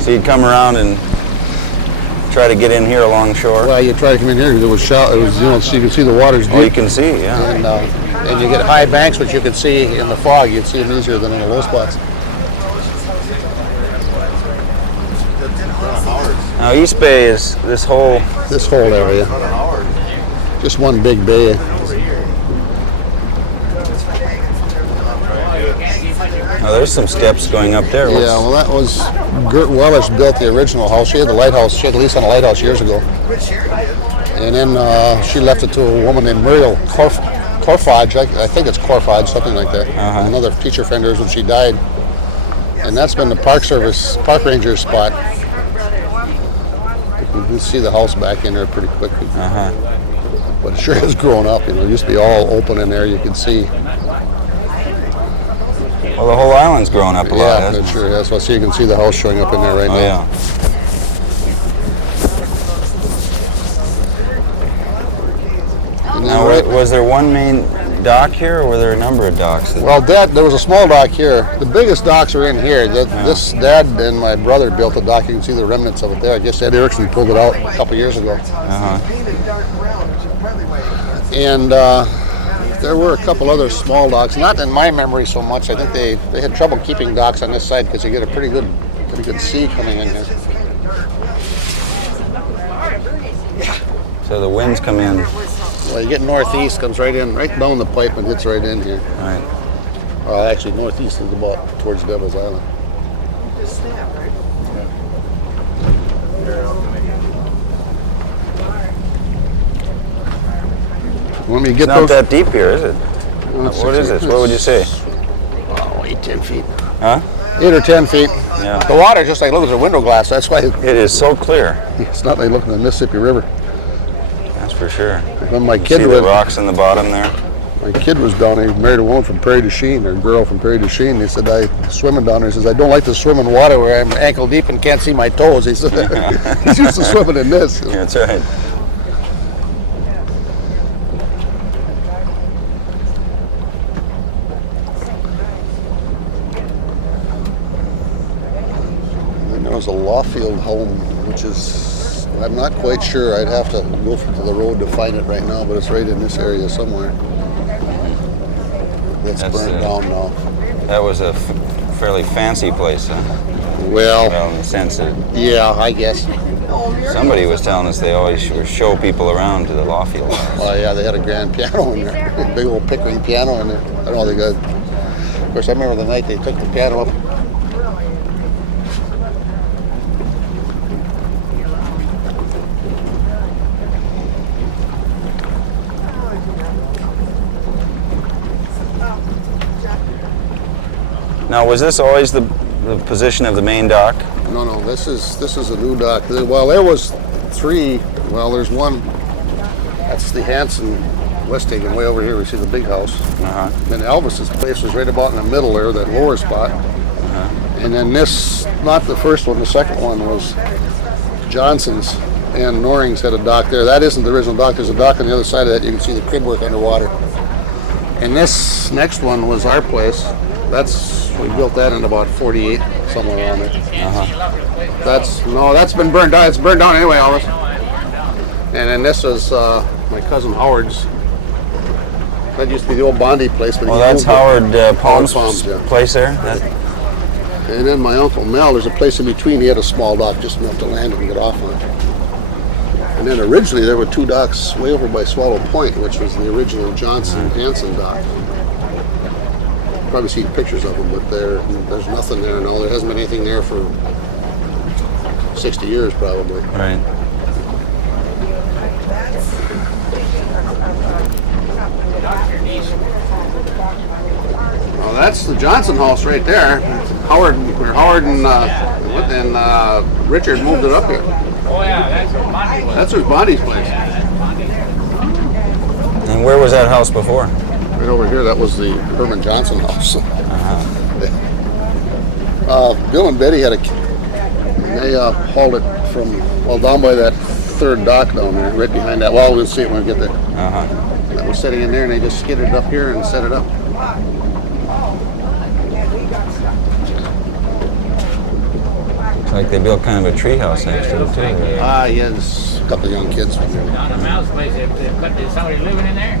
So you'd come around and try to get in here along shore. Well, you try to come in here because it was shallow. It was, you know, so you can see the water's deep. Oh, you can see, yeah. And you get high banks, which you can see in the fog. You'd see them easier than in the low spots. Now, East Bay is this whole area. Just one big bay. Oh, there's some steps going up there. Yeah, well, that was Gert Wellish built the original house. She had the lighthouse. She had the lease on the lighthouse years ago. And then she left it to a woman named Muriel Corfodge. I think it's Corfodge, something like that. Another teacher friend of hers when she died. And that's been the park ranger spot. You can see the house back in there pretty quickly. But it sure has grown up. You know, it used to be all open in there. You could see. Well, the whole island's grown up a lot, Yeah, hasn't it it? sure has. So I see you can see the house showing up in there right now. Yeah. And then Now, was there one main dock here, or were there a number of docks? Well, there was a small dock here. The biggest docks are in here. This Dad and my brother built a dock. You can see the remnants of it there. I guess Ed Erickson pulled it out a couple years ago. And there were a couple other small docks, not in my memory so much. I think they had trouble keeping docks on this side because you get a pretty good sea coming in here. So the winds come in. Well, you get northeast, comes right in, right down the pipe and gets right in here. Right. Actually, northeast is about towards Devil's Island. Want me to get It's not that deep here, is it? What is this? What would you say? Oh, 8-10 feet. Huh? 8 or 10 feet. Yeah. The water just like look at the window glass. That's why It is so clear. it's not like looking at the Mississippi River. That's for sure. When my See kid the was rocks in the bottom there? my kid was down there, he married a woman from Prairie du Chien, or a girl from Prairie du Chien. He said, I swimming down there. He says, I don't like to swim in water where I'm ankle deep and can't see my toes. He said, he's used to swimming in this. Yeah, that's right. And there was a Lawfield home, which is, I'm not quite sure. I'd have to go to the road to find it right now, but it's right in this area somewhere. That's burned down now. That was a fairly fancy place, huh? Well, in the sense that yeah, I guess. somebody was telling us they always show people around to the Lawfield house. Oh yeah, they had a grand piano in there, big old Pickering piano in there. I don't know, they got. Of course, I remember the night they took the piano up. Now, was this always the position of the main dock? No, this is a new dock. Well, there was three. Well, there's one. That's the Hanson West Haven, way over here. We see the big house. Then Elvis's place was right about in the middle there, that lower spot. And then this, not the first one, the second one was Johnson's, and Norings had a dock there. That isn't the original dock. There's a dock on the other side of that. You can see the crib work underwater. And this next one was our place. We built that in about 48, somewhere around there. That's been burned down. It's burned down anyway, Elvis. And then this was my cousin Howard's. That used to be the old Bondi place. But Well, that's Howard Palm's yeah. place there? And then my Uncle Mel, there's a place in between. He had a small dock just enough to land and get off on. And then originally there were two docks way over by Swallow Point, which was the original Johnson-Hanson dock. Probably seen pictures of them, but there's nothing there now. There hasn't been anything there for 60 years probably. Right. Well, that's the Johnson house right there. Howard and Richard moved it up here. Oh yeah, that's where Bonnie was. That's where Bonnie's place. And where was that house before? Right over here, that was the Herman Johnson house. Bill and Betty they hauled it from, down by that third dock down there, right behind that. Well, we'll see it when we get there. That was sitting in there, and they just skidded it up here and set it up. like they built kind of a treehouse next to it too. He has a couple of young kids. Down at Mal's place, is somebody living in there?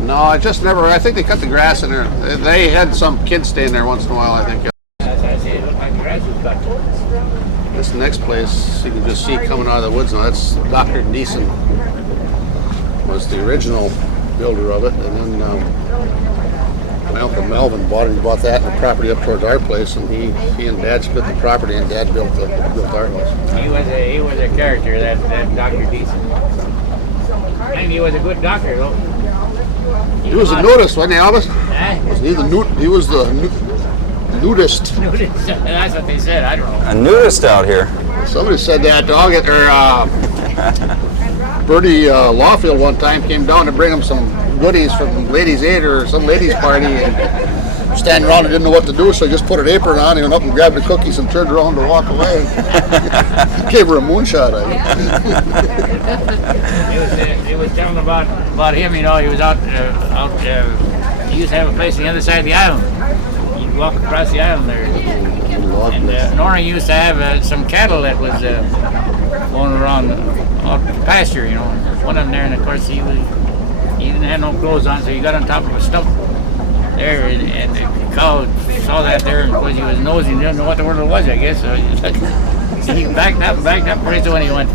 No, I just never. I think they cut the grass in there. They had some kids staying there once in a while. I think. I see it looked like the grass was cut. This next place you can just see coming out of the woods now. That's Dr. Neeson was the original builder of it, and then my uncle Melvin bought it. He bought that and the property up towards our place, and he and Dad split the property, and Dad built our house. He was a character, that Dr. Deason. And he was a good doctor, though. He was a nudist, wasn't he, Elvis? Eh? Was he the he was the nudist. That's what they said. I don't know. A nudist out here. Somebody said that dog at Bertie Lawfield one time came down to bring him some goodies from Ladies' Aid or some ladies' party, and standing around and didn't know what to do, so he just put an apron on, he went up and grabbed the cookies and turned around to walk away. Gave her a moonshot, I think. It was telling about him, you know, he was out, he used to have a place on the other side of the island. You'd walk across the island there. And Nora used to have some cattle that was going around out the pasture, you know. One of them there, and of course he didn't have no clothes on, so he got on top of a stump there, and the cow saw that there, and because he was nosy and didn't know what the word it was, I guess. So he backed up, pretty soon he went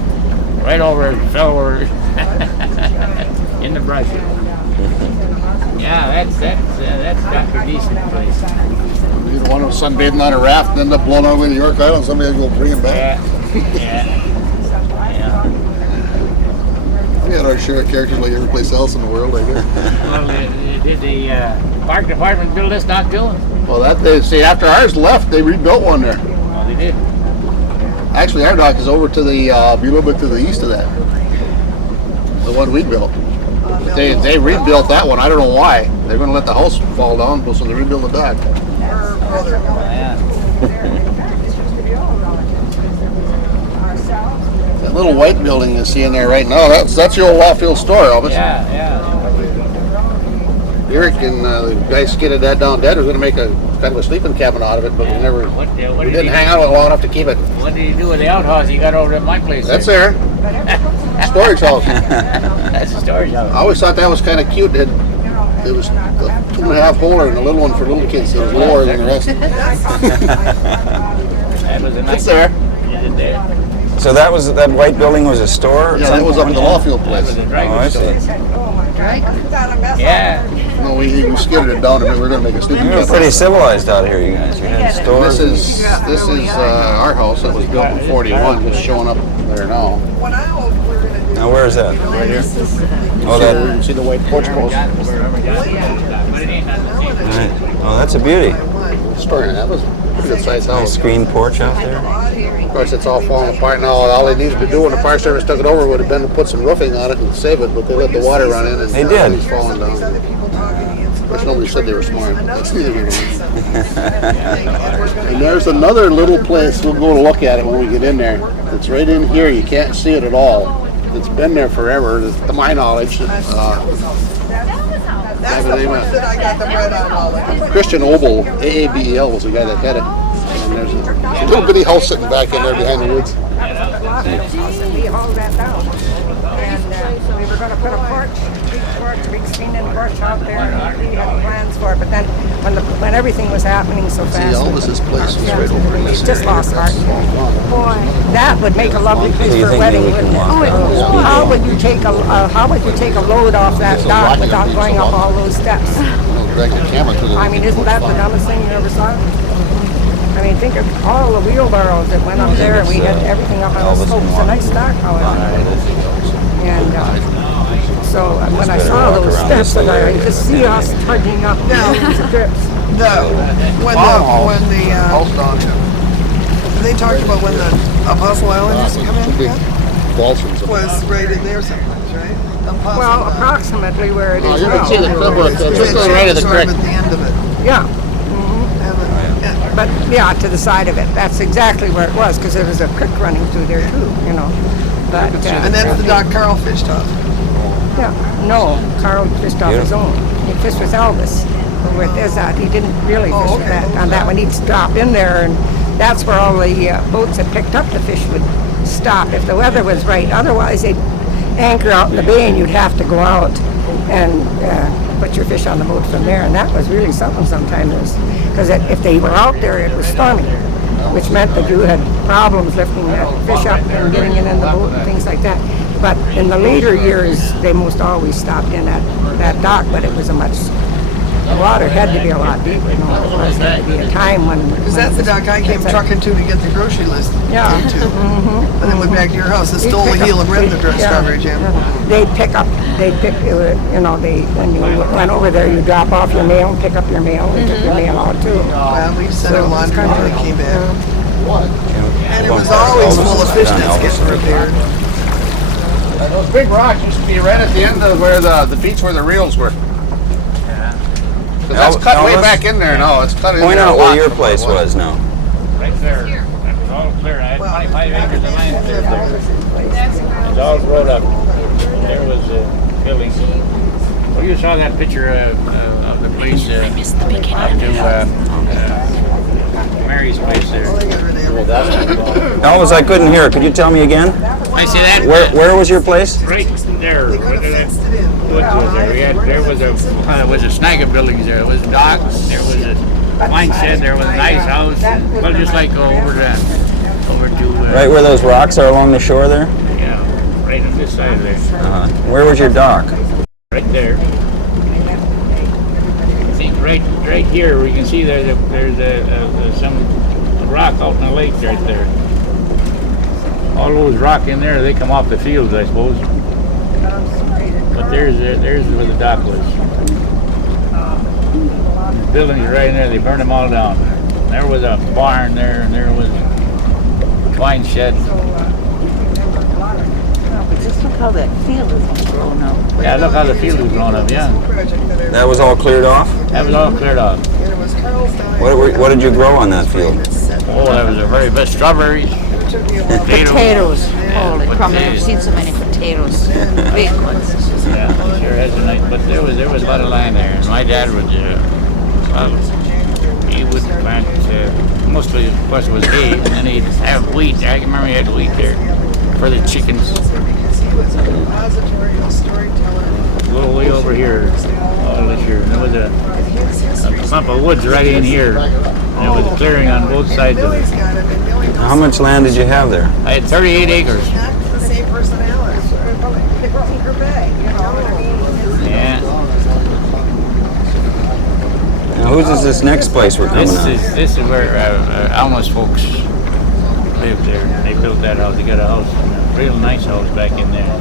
right over and fell over in the brush. Yeah, that's Dr. Decent place. You know, one of them sunbathing on a raft and ended up blowing all the way to York Island. Somebody had to go bring him back. Yeah. We had our share of characters like every place else in the world, I guess. Well, did the park department build this dock too? Well, see, after ours left, they rebuilt one there. Oh, they did. Actually, our dock is over to the, a little bit to the east of that. The one we built. But they rebuilt that one. I don't know why. They're going to let the house fall down, so they rebuilt the dock. Yeah. That little white building you see in there right now, that's the old Lawfield store, Elvis. Yeah. Eric and the guy skidded that down dead. We were going to make a kind of a sleeping cabin out of it, but we never. We didn't hang out long enough to keep it. What did he do with the outhouse he got over at my place? That's there. Storage house. That's a storage house. I always thought that was kind of cute. It was a 2.5 holer and a little one for little kids. It was lower than the rest. That was a nice. It's there. Is it there? So that white building was a store? Yeah, that was up in the Lawfield That was place. a dry Oh, I goods store. see. Yeah. No, we skidded it down and we were going to make a sleeping You were cabin. pretty civilized out here, you guys. You had stores. This is our house that was built in '41, just showing up there now. Now, where is that? Right here. Oh, You that. can see the white porch post. Right. Oh, that's a beauty. Story, that was a pretty good sized Nice house. screen porch out there. Of course, it's all falling apart now. All they needed to do when the fire service took it over would have been to put some roofing on it and save it, but they let the water run in and They did. It's falling down. Of course, nobody said they were smart. That's neither of them. And there's another little place. We'll go look at it when we get in there. It's right in here. You can't see it at all. It's been there forever, to my knowledge. That's the place that I got the bread on all the time. Christian Obel, AABEL, was the guy that had it. And there's a little bitty house sitting back in there behind the woods. We hauled that down. And we were going to put a big screened-in porch out there, and we had plans for it. But then when everything was happening so See, fast, Elvis's place was right over in this just area. lost heart. Boy, that would make a lovely place So you for a think wedding, we can wouldn't it? walk around? How would you take a load off that dock without going up all those steps? Drag the camera to the. I mean, isn't that the dumbest thing you ever saw? I mean, think of all the wheelbarrows that went up there, and we had everything up on the slope. It's a nice dock, however. And so when I saw those steps, and I could see us tugging up these drips. When the House down here. they talked about when the Apostle Island used to come in, Big balsams. was right in there someplace, right? Apostle Well, Island. approximately where it Oh, is you now. can see the crib, it's They just right at the sort of creek. at the end of it. Yeah, Yeah. but yeah, to the side of it. That's exactly where it was, because there was a creek running through there too, you know. But And that's the dock Carl fished off. yeah, no, Carl fished off his own. He fished with Elvis. But with this, he didn't really fish with that. On that one, he'd stop in there, and that's where all the boats that picked up the fish would stop if the weather was right. Otherwise, they'd anchor out in the bay and you'd have to go out and put your fish on the boat from there. And that was really something sometimes, because if they were out there, it was stormy, which meant that you had problems lifting that fish up and getting it in the boat and things like that. But in the later years, they most always stopped in at that dock, but it was the water had to be a lot deeper. It had to be a time when... Because that's the dock I came trucking to get the grocery list Yeah. into. And then went back to your house and stole a heel of bread in the strawberry jam. They'd pick, when you went over there, you drop off your mail and pick up your mail and took your mail out too. Well, we sent our laundry kind of when they came back. And it was always full of fish nets getting repaired. Those big rocks used to be right at the end of where the beach where the reels were. That's cut way back in there now. It's cut in Point there out a where lot your from place was now. Right there. That was all clear. I had 25 acres of land cleared there. It's all grown up. There was a building. Well, you saw that picture of the place up to Mary's place there. Elvis, I couldn't hear. Could you tell me again? I see that. Where was your place? Right there. Where that woods was there. There was a snag of buildings there. There was a dock. There was a wine shed. There was a nice house. Well, just like over to. Right where those rocks are along the shore there? Yeah, right on this side there. Where was your dock? Right there. I think right here we can see there's some rock out in the lake right there. All those rock in there, they come off the fields, I suppose. But there's where the dock was. The buildings are right in there. They burned them all down. There was a barn there, and there was a wine shed. Just look how that field is grown up. Yeah, look how the field was grown up. Yeah, That was all cleared off? that was all cleared off. What did you grow on that field? Oh, that was the very best strawberries. Potatoes. Holy crap, I've never potatoes. seen so many potatoes. Big ones. Yeah, sure has a nice, but there was a lot of land there, and my dad would, he would plant, mostly, of course, it was hay, and then he'd have wheat. I can remember he had wheat there for the chickens. A little way over here, all this year. There was a clump of woods right in here, and there was a clearing on both sides of it. How much land did you have there? I had 38 acres. The same personality. Yeah. Now, whose is this next place we're coming on? This is where Alma's folks lived there. They built that house. They got a house, a real nice house back in there. And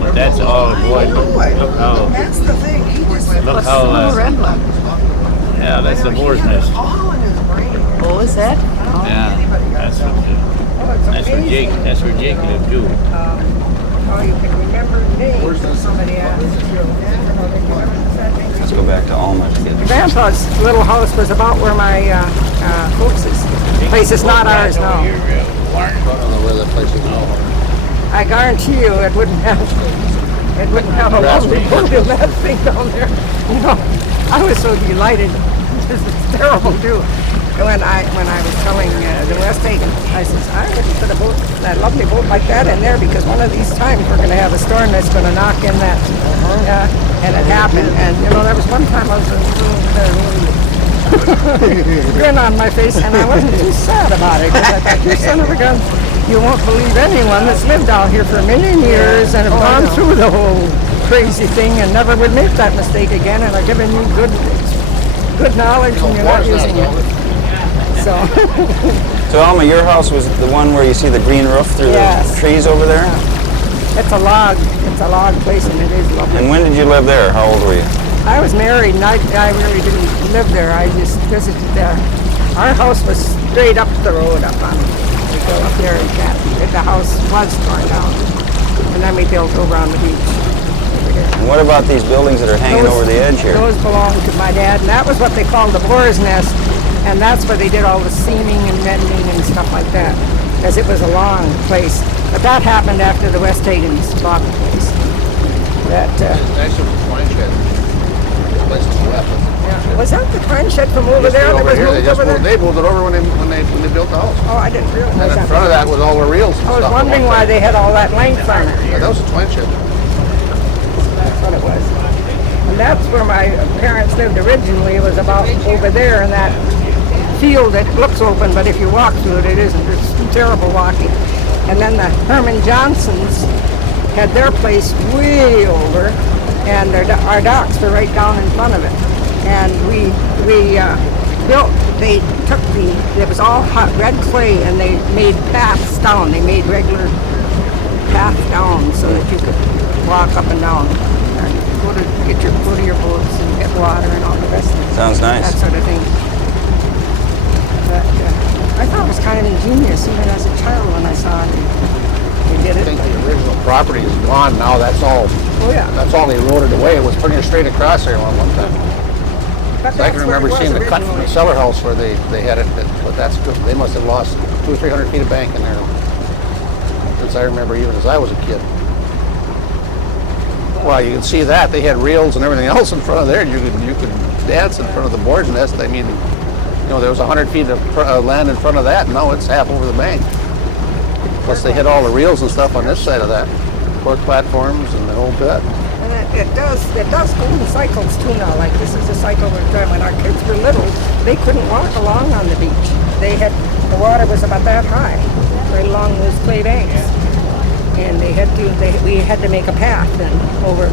but that's all. Boy, look how. That's the thing. He just Look how. Yeah, that's the boar's nest. all in his brain. Oh, is that? Yeah, that's where Jake lived too. Oh, you can remember names of somebody else. Let's go back to Alma. Grandpa's little house was about where my folks' place is not ours now. I don't know where that place is now. I guarantee you it wouldn't have a lovely boat in that thing down there. You know, I was so delighted. This is terrible too. When I was telling the West Hagen, I says, I wouldn't put a boat, that lovely boat like that in there, because one of these times we're going to have a storm that's going to knock in that. And it happened. And you know, there was one time I was a little grin on my face, and I wasn't too sad about it, because I thought, you son of a gun, you won't believe anyone that's lived out here for a million years and have gone through the whole crazy thing and never would make that mistake again, and are giving you good knowledge and you're not using it. So Alma, your house was the one where you see the green roof through Yes. the trees over there? It's a log place, and it is lovely. And when did you live there? How old were you? I was married, and I really didn't live there. I just visited there. Our house was straight up the road up on, we go up there in Cathy. The house was torn down, and then we built over on the beach over there. And what about these buildings that are hanging over the edge here? Those belonged to my dad, and that was what they called the boar's nest, and that's where they did all the seaming and mending and stuff like that, because it was a long place. But that happened after the West Hagens bought the place. Nice little wine shed. This place is left. Was that the twine shed from over there that Over was here, they moved just over moved, there? they moved it over when they built the house. Oh, I didn't realize And in that. front of that was all the reels and I was stuff. wondering why they had all that length on it. Yeah, that was a twine shed. That's what it was. And that's where my parents lived originally. It was about over there in that field that looks open, but if you walk through it, it isn't. It's terrible walking. And then the Herman Johnsons had their place way over, and our docks were right down in front of it. And we built, they took it was all hot red clay, and they made paths down. They made regular paths down so that you could walk up and down and go to your boats and get water and all the rest of it. Sounds nice. That sort of thing. But I thought it was kind of ingenious even as a child when I saw it. They did I it. think the original property is gone now. That's all they eroded away. It was pretty straight across there one time. But I can remember seeing the cut from the cellar house where they had it, but that's good. They must have lost 200 or 300 feet of bank in there. Since I remember even as I was a kid. Well, you can see that. They had reels and everything else in front of there. You could dance in front of the board's nest. I mean, there was 100 feet of land in front of that, and now it's half over the bank. Plus they hit all the reels and stuff on this side of that. Pork platforms and the whole bit. And it does go in cycles too now. Like this is a cycle we're doing. When our kids were little, they couldn't walk along on the beach. The water was about that high, right along those clay banks. And we had to make a path and over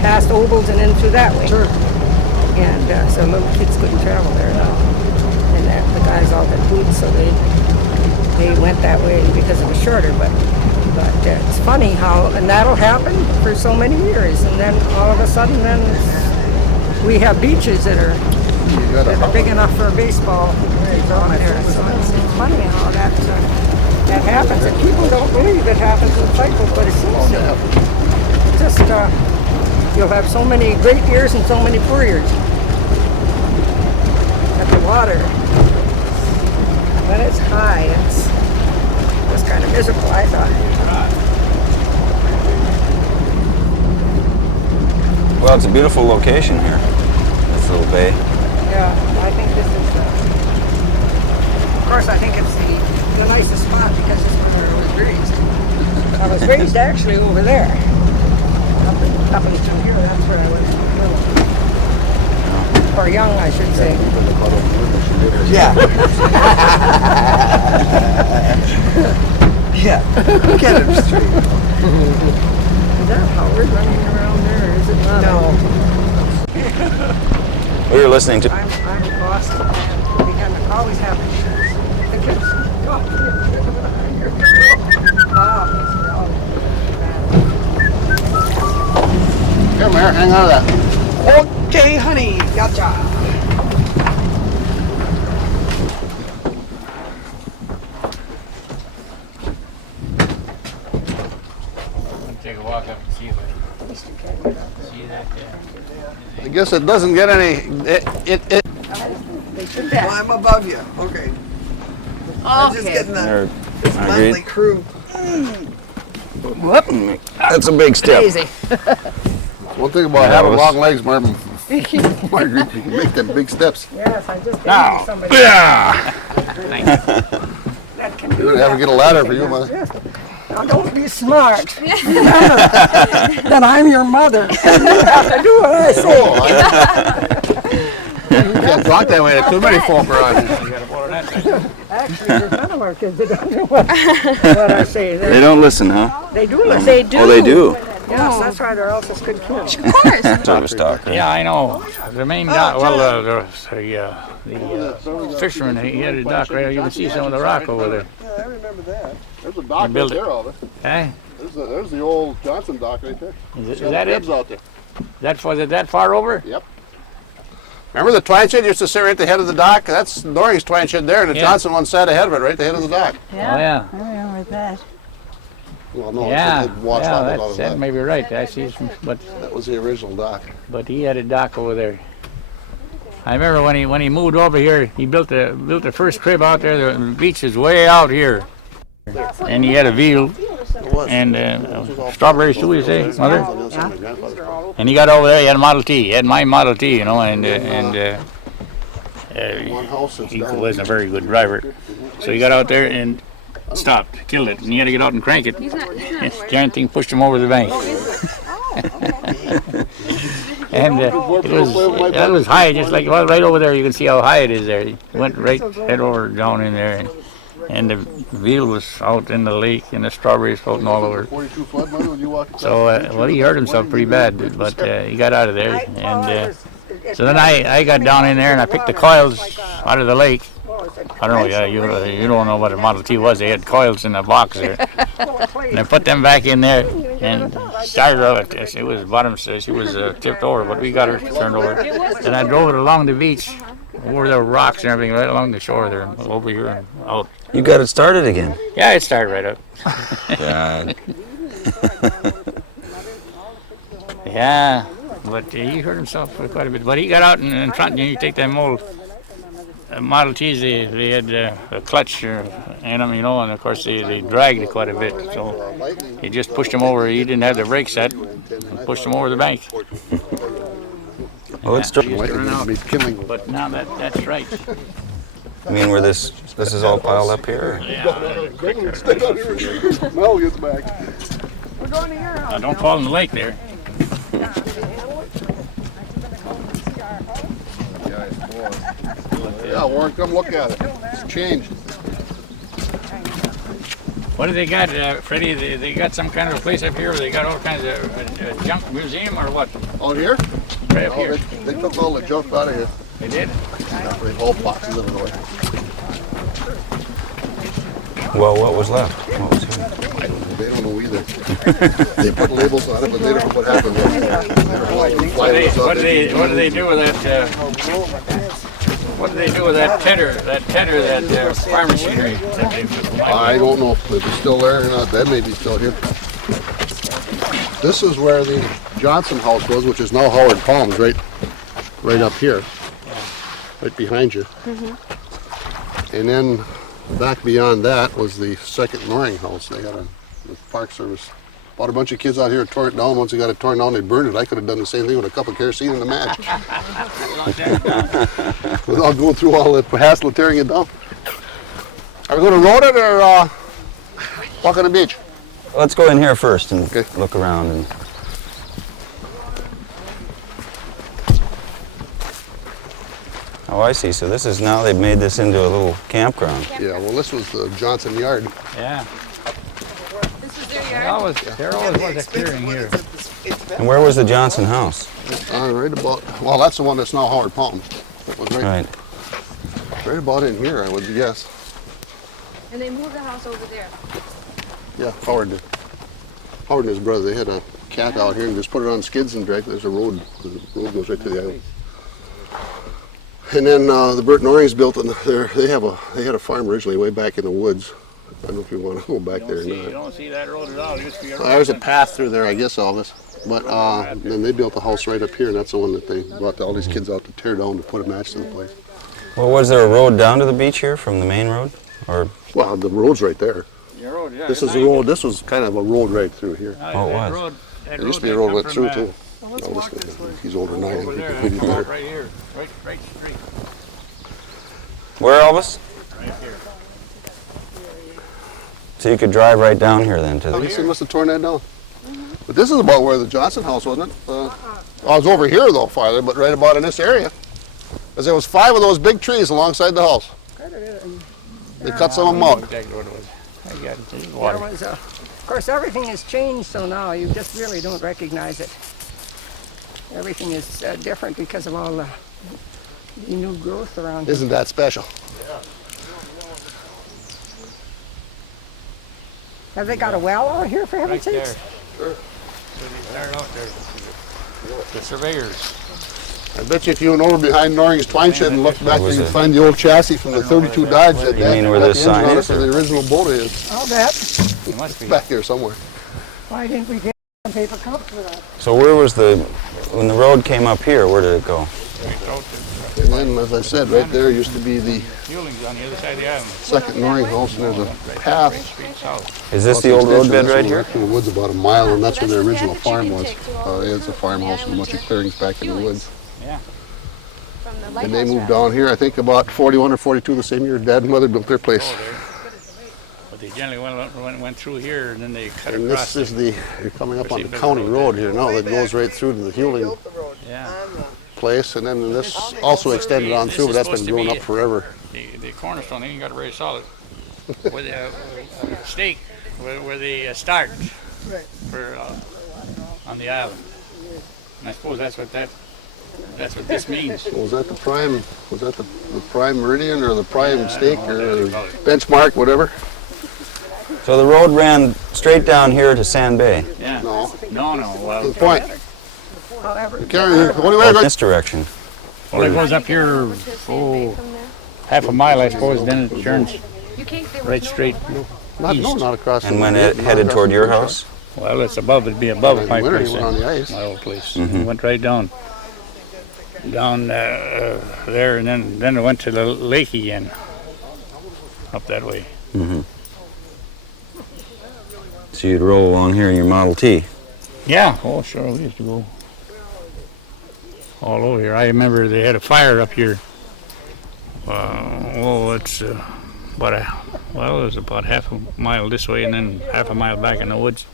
past ovals and in through that way. Sure. And so little kids couldn't travel there now. And the guys all had boots, so they went that way because it was shorter. But it's funny how, and that'll happen for so many years, and then all of a sudden, then we have beaches that are big enough for a baseball on there. So it's funny how that happens, and people don't believe it happens in cycles, but it seems to. Just you'll have so many great years and so many poor years. At the water, when it's high, it's kind of miserable, I thought. Well, it's a beautiful location here, this little bay. Yeah, I think this is, of course, I think it's the nicest spot because it's where I was raised. I was raised actually over there. Up until here, that's where I was little. Or young, I should say. Yeah. Yeah. Get him straight. Is that Howard running around there, or is it not? No. We were listening to... I'm Boston, and we always have the shoes. The kids, Here, Mayor, hang on to that. Okay, honey. Gotcha. Take a walk up and see that. See that? I guess it doesn't get any. Well, I'm above you. Okay. I'm just getting There, this motley crew. That's a big step. Crazy. One thing about having long legs, Marvin, Marguerite, you can make them big steps. Yes, I just gave somebody Yeah. that can do You're gonna have to get a ladder for you, mother. Yes. Now don't be smart. Remember that I'm your mother. You have to do what I say. You can't talk that way. There's too many folk around here. Actually, there's none of our kids that don't know what I say. They don't listen, huh? They do listen. They do. Oh, they do? Yes, that's right. They're also good kids. Service talk, right? Yeah, I know. The main dock, well, the fisherman, he had a dock right. You can see some of the rock over there. Yeah, I remember that. There's a dock built right it. there, Alvin. Eh? There's the old Johnson dock right there. Is that it? Out there. That far over? Yep. Remember the twine shed used to sit right at the head of the dock? That's Norring's twine shed there, and the Johnson one sat ahead of it, right at the head of the dock. Yeah. Oh, yeah. I remember that. Well, no, Yeah, it washed out a lot of that that. may be right. I see some, but That was the original dock. he had a dock over there. I remember when he moved over here, he built the first crib out there. The beach is way out here, and he had a view. Well, and strawberries too, you say, Mother? And he got over there, he had a Model T. He had my Model T, you know, he wasn't a very good driver. So he got out there and stopped, killed it, and he had to get out and crank it. Giant thing pushed him over the bank. And it was high, just like right over there. You can see how high it is there. He went right head over down in there, and the wheel was out in the lake, and the strawberries floating all over. So, well, he hurt himself pretty bad, but he got out of there. And so then I got down in there and I picked the coils out of the lake. I don't know, yeah, you don't know what a Model T was. They had coils in the box there. And I put them back in there and started her up. It was bottom, she was tipped over, but we got her turned over. And I drove it along the beach, over the rocks and everything, right along the shore there, and over here and out. You got it started again? Yeah, it started right up. God. Yeah, but he hurt himself quite a bit. But he got out in front, and you take them old Model Ts, they had a clutch in them, you know, and of course they dragged it quite a bit. So he just pushed him over. He didn't have the brake set, and pushed him over the bank. Well, it's But now that's right. I mean, where this is all piled up here? Mel gets back. Now, don't fall in the lake there. Yeah, Warren, come look at it. It's changed. What do they got, Freddie? They got some kind of a place up here where they got all kinds of junk museum or what? Out here? Right up here. They took all the junk out of here. They did? They whole boxes of it away. Well, what was left? What was here? They don't know either. They put labels on it, but they don't know what happened. What do they do with that? What do they do with that tedder? That farm machinery? I don't know if it's still there or not. That may be still here. This is where the Johnson house was, which is now Howard Palms, right up here, right behind you. And then back beyond that was the second mooring house. They had the Park Service bought a bunch of kids out here and tore it down. Once they got it torn down, they burned it. I could have done the same thing with a cup of kerosene and a match. Without going through all the hassle of tearing it down. Are we going to road it or walk on the beach? Let's go in here first and Okay. look around. And oh, I see. So this is now they've made this into a little campground. Yeah, well, this was the Johnson yard. Yeah. This is their There yard? always was a clearing here. And where was the Johnson house? Right about, well, that's the one that's now Howard Palms. That was Right. right about in here, I would guess. And they moved the house over there. Yeah, Howard did. Howard and his brother, they had a cat out here and just put it on skids and dragged. There's a road. The road goes right to the island. And then the Burt Norings built it there. They had a farm originally way back in the woods. I don't know if you want to go back there or You not. don't see that road at all. It used to be There's a path through there, I guess, Elvis. But then they built a house right up here, and that's the one that they brought all these kids out to tear down to put a match to the place. Well, was there a road down to the beach here from the main road? Or Well, the road's right there. Your road, yeah. This is the road. This was kind of a road right through here. Oh, it was. There used to be a road went through too. He's older than I am. Over there, He could be better. right here, right straight, where, Elvis? right here. So you could drive right down here then to I the. guess they must have torn that down. But this is about where the Johnson house, wasn't it? I was over here though, farther, but right about in this area. Because there was 5 of those big trees alongside the house. They cut some of them out. Exactly what it was. I got it. This is There water. was of course, everything has changed, so now you just really don't recognize it. Everything is different because of all the new growth around here. Isn't that special? Have they got a well out here, for Right heaven's there. sakes? Sure. So they started out there. The surveyors. I bet you if you went over behind Norring's twine shed and looked back, Was you could it- find the old chassis from the 32 Dodge that You mean where that this the engine sign on it is, for or- the original boat is. I'll bet. It must be. Back there somewhere. Why didn't we get some paper cups for that? So where was when the road came up here? Where did it go? And then, as I said, right there used to be the Fueling's on the other side of the island. second mooring house, and there's a path. Straight south. Is this the old roadbed right here? In the woods about a mile, and that's where the original farm was. It's a farmhouse with a bunch of clearings back in the woods. Yeah. And they moved down here, I think about 41 or 42, the same year Dad and Mother built their place. But they generally went through here, and then they cut And across. this is you're coming up on the county road here now that goes right through to the Hewling Yeah. place, and then this also extended on through, but that's been grown up forever. The cornerstone, they ain't got it very solid. With a stake, where they start for on the island. And I suppose that's what this means. So was that the prime? Was that the prime meridian or the prime stake or benchmark, whatever? So the road ran straight down here to Sand Bay. Yeah. No. Well, Good point. This direction. Well, it goes up here, half a mile, I suppose, then it turns right straight east. Not across. And when it headed toward your house? Well, it'd be above my winter, place, he went on the ice. my old place. It went right down there, and then it went to the lake again, up that way. Mm-hmm. So you'd roll along here in your Model T? Yeah, oh sure, we used to go all over here. I remember they had a fire up here. It's it was about half a mile this way and then half a mile back in the woods.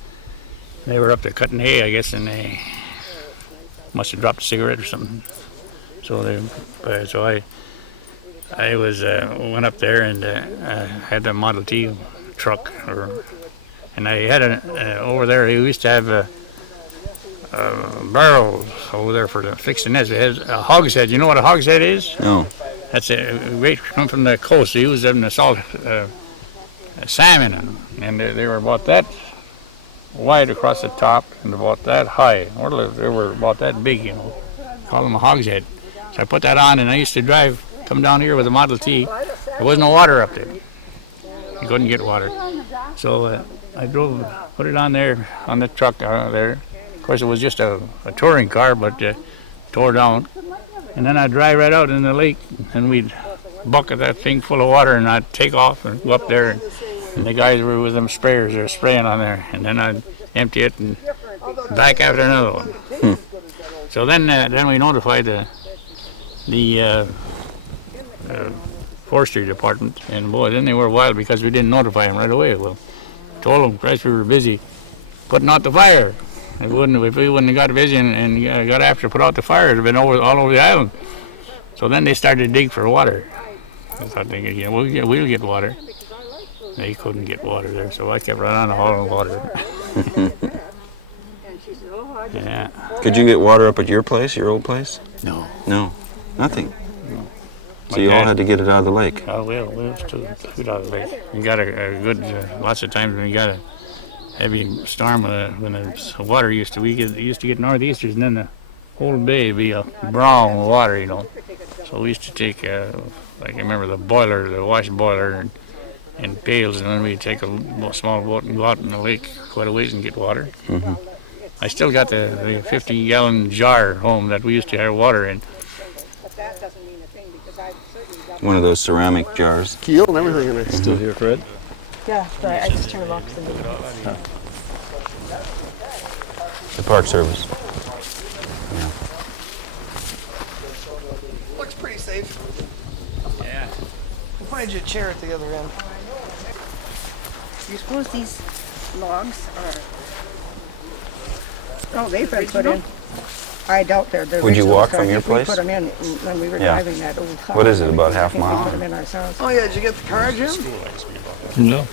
They were up there cutting hay, I guess, and they must have dropped a cigarette or something. So I went up there and had the Model T truck, and I had over there. We used to have barrels over there for the fixing this. It has a hogshead. You know what a hogshead is? No. That's a weight come from the coast. They use them to salt salmon, and they were about that wide across the top and about that high. Or they were about that big, Call them a hogshead. So I put that on, and I used to come down here with a Model T. There was no water up there. You couldn't get water. So I put it on there, on the truck there. Of course, it was just a touring car, but tore down. And then I'd drive right out in the lake, and we'd bucket that thing full of water, and I'd take off and go up there. And the guys were with them sprayers, they were spraying on there. And then I'd empty it and back after another one. So then we notified the forestry department, and boy, then they were wild because we didn't notify them right away. Well, told them, Christ, we were busy putting out the fire. If we wouldn't have got busy and got after put out the fire, it'd have been all over the island. So then they started to dig for water. I thought we'll get water. They couldn't get water there, so I kept right on hauling water. Yeah. Could you get water up at your place, your old place? No. No, nothing. No. So you all had to get it out of the lake. Oh, well, we was too out of the lake. You got a good, lots of times when you got a heavy storm, when the water used to get northeasters, and then the whole bay would be a brown water, So we used to take, I remember the wash boiler, and pails, and then we'd take a small boat and go out in the lake quite a ways and get water. Mm-hmm. I still got the 50-gallon jar home that we used to have water in. One of those ceramic jars. Keel and everything in it. Still here, Fred? Yeah, sorry, I just turned off the video. The Park Service. Yeah. Looks pretty safe. Yeah. We'll find you a chair at the other end. You suppose these logs are... Oh, they've been put in. I doubt they're the Would you original walk from cars. your We place? put them in when we were Yeah. driving that old car. What is it, about half We mile? put them in ourselves. Oh yeah, did you get the car, Jim? No.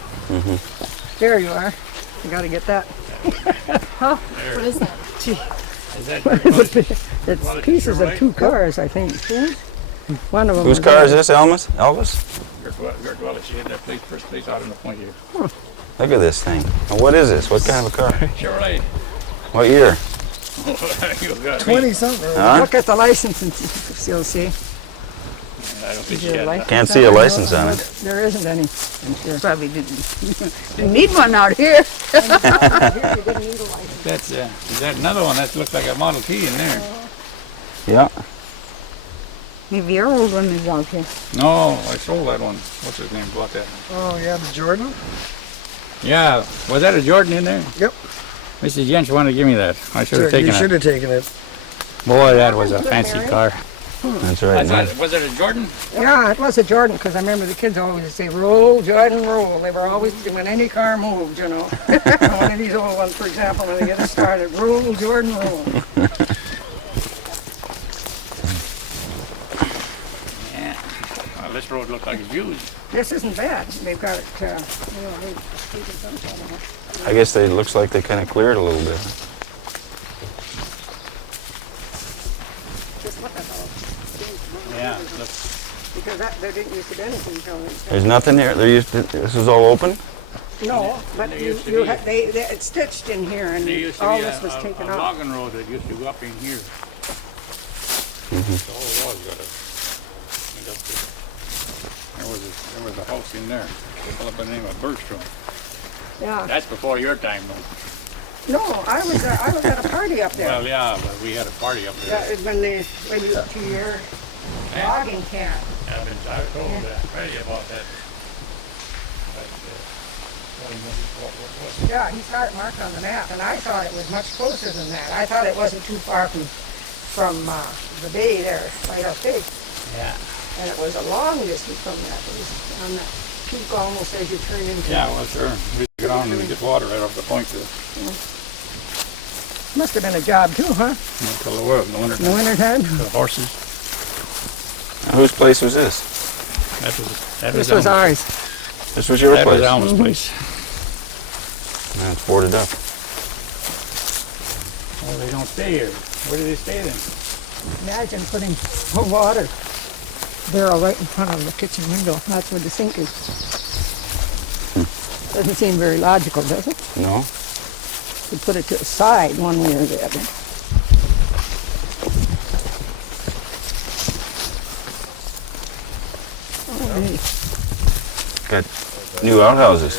There you are. You got to get that. What is that? Gee, Is that it's pieces of two cars, I think. One of them. Whose was car is ours. this, Elvis? Gert Welch, she had that first place out in the point here. Look at this thing. Now, what is this? What kind of a car? Chevrolet. What year? You got me. 20 something. Huh? Look at the license and you'll see. I don't think Is she there a had license Can't on see a it? license on it. There isn't any. I'm sure. Probably didn't need one out here. That's is that another one that looks like a Model T in there? Yeah. Maybe your old one is out here. No, I sold that one. What's his name? Bought that. Oh, yeah, the Jordan? Yeah, was that a Jordan in there? Yep. Mrs. Jentz wanted to give me that. I should have Sure, taken you it. should have taken it. Boy, that was a fancy car. That's right. Was it a Jordan? Yeah, it was a Jordan, because I remember the kids always would say, roll, Jordan, roll. They were always, when any car moved, you know. One of these old ones, for example, when they get it started, roll, Jordan, roll. Yeah. Well, this road looks like it's used. This isn't bad. They've got it, you know, they've taken some sort of it. I guess it looks like they kind of cleared a little bit. Just look at all. Yeah, look. Because there didn't used to be anything going in. There's nothing here. This is all open. No, but There you, used to you be- had, it's stitched in here, and There used to all be this was taken a off. logging road that used to go up in here. The whole road got went up there. There was a house in there. They call it by the name of Bergstrom. Yeah. That's before your time, though. No, I was at a party up there. Well, yeah, but we had a party up there. Yeah, when you to your logging camp. I was told already about that. Yeah, he's got it marked on the map, and I thought it was much closer than that. I thought it wasn't too far from the bay there, right up big. Yeah. And it was a long distance from that. It was on that peak almost as you turn into. Yeah, well, sure. We get on and we get water right off the point there. Must have been a job too, huh? Until the world, in the winter. In the wintertime. The horses. Now, whose place was this? This was ours. This was your That place. was Alma's place. Now it's boarded up. Well, they don't stay here. Where do they stay then? Imagine putting a water barrel right in front of the kitchen window. That's where the sink is. Doesn't seem very logical, does it? No. To put it to the side one way or the other. Got new outhouses.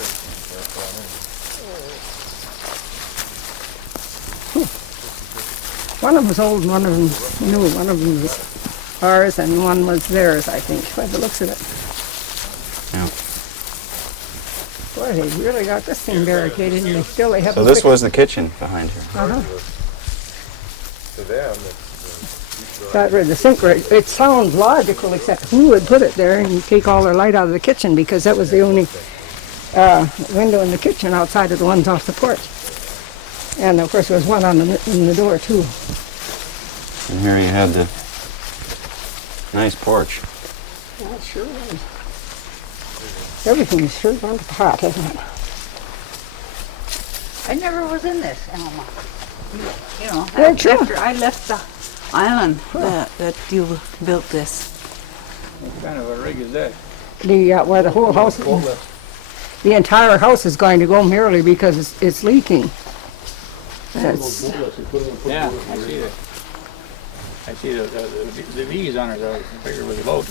One of them was old, one of them new, one of them was ours, and one was theirs, I think, by the looks of it. Yeah. Boy, they really got this thing barricaded, and they haven't. So this fixed- was the kitchen behind here. Uh-huh. Got rid of the sink. It sounds logical, except who would put it there and take all their light out of the kitchen, because that was the only window in the kitchen outside of the ones off the porch. And of course there was one in the door too. And here you had the nice porch. Yeah, it sure was. Everything's sure gone to pot, hasn't it? I never was in this, Alma. You know, Yeah, sure. after I left the island that you built this. What kind of a rig is that? Where the whole house, the entire house is going to go merely because it's leaking. That's, Yeah, I see that. I see the V's on it. I figured it was a boat.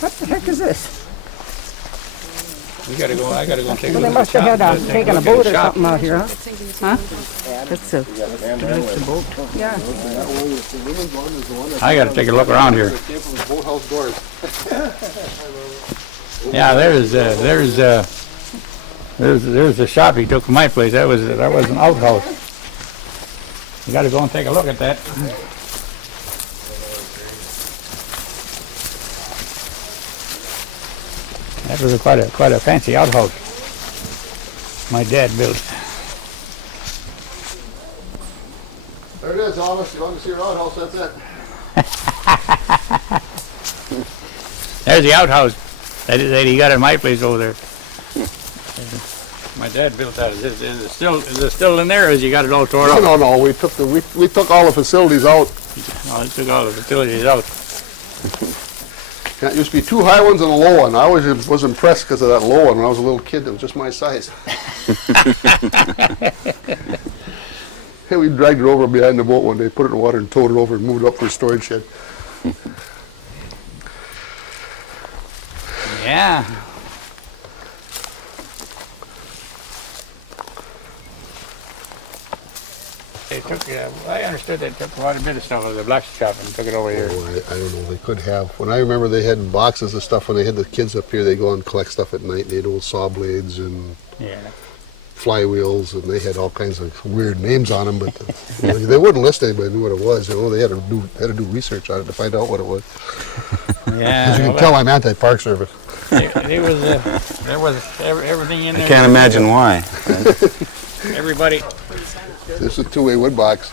what the heck is this? I gotta go and take a Well, look they at must the have shop. had taken a boat or something out here, huh? Huh? That's a boat. Yeah. I gotta take a look around here. Boathouse doors. Yeah, there's the shop he took from my place. That was an outhouse. You got to go and take a look at that. That was quite a fancy outhouse. My dad built. There it is, Alice. You want to see your outhouse? That's it. There's the outhouse that he got at my place over there. My dad built that. Is it still in there, or has he got it all torn up? No. We took all the facilities out. Oh, he took all the facilities out. Yeah, it used to be two high ones and a low one. I always was impressed because of that low one. When I was a little kid, that was just my size. Hey, we dragged it over behind the boat one day, put it in the water and towed it over and moved it up to the storage shed. Yeah. They took, I understood they took quite a bit of stuff out of the black shop and took it over here. Oh, I don't know. They could have. When I remember, they had boxes of stuff. When they had the kids up here, they go and collect stuff at night. They had old saw blades and Yeah. flywheels, and they had all kinds of weird names on them. But they wouldn't list anybody knew what it was. You know, they had to do research on it to find out what it was. Yeah. As you can tell, I'm anti-Park Service. There was everything in there. I can't imagine why. Everybody. This is a two-way wood box.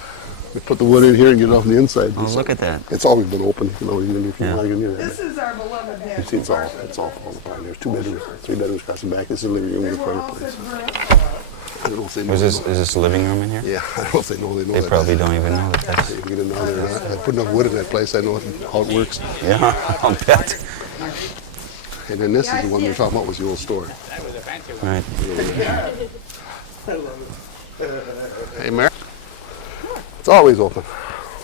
We put the wood in here and get it off the inside. Oh, look at that. It's always been open, you know, even if you're Yeah. not even near that. This is our beloved You dad. see, it's all falling apart. There's 2 bedrooms, 3 bedrooms across the back. This is the living room with a fireplace. I don't know if they know. Is this a living room in here? Yeah, I don't know if they know. They that. probably don't even know that that's... You can get in down there or not. I put enough wood in that place. I know how it works. Yeah, I'll bet. And then this is the one we were talking about was the old store. Right. Hey, Mary. It's always open.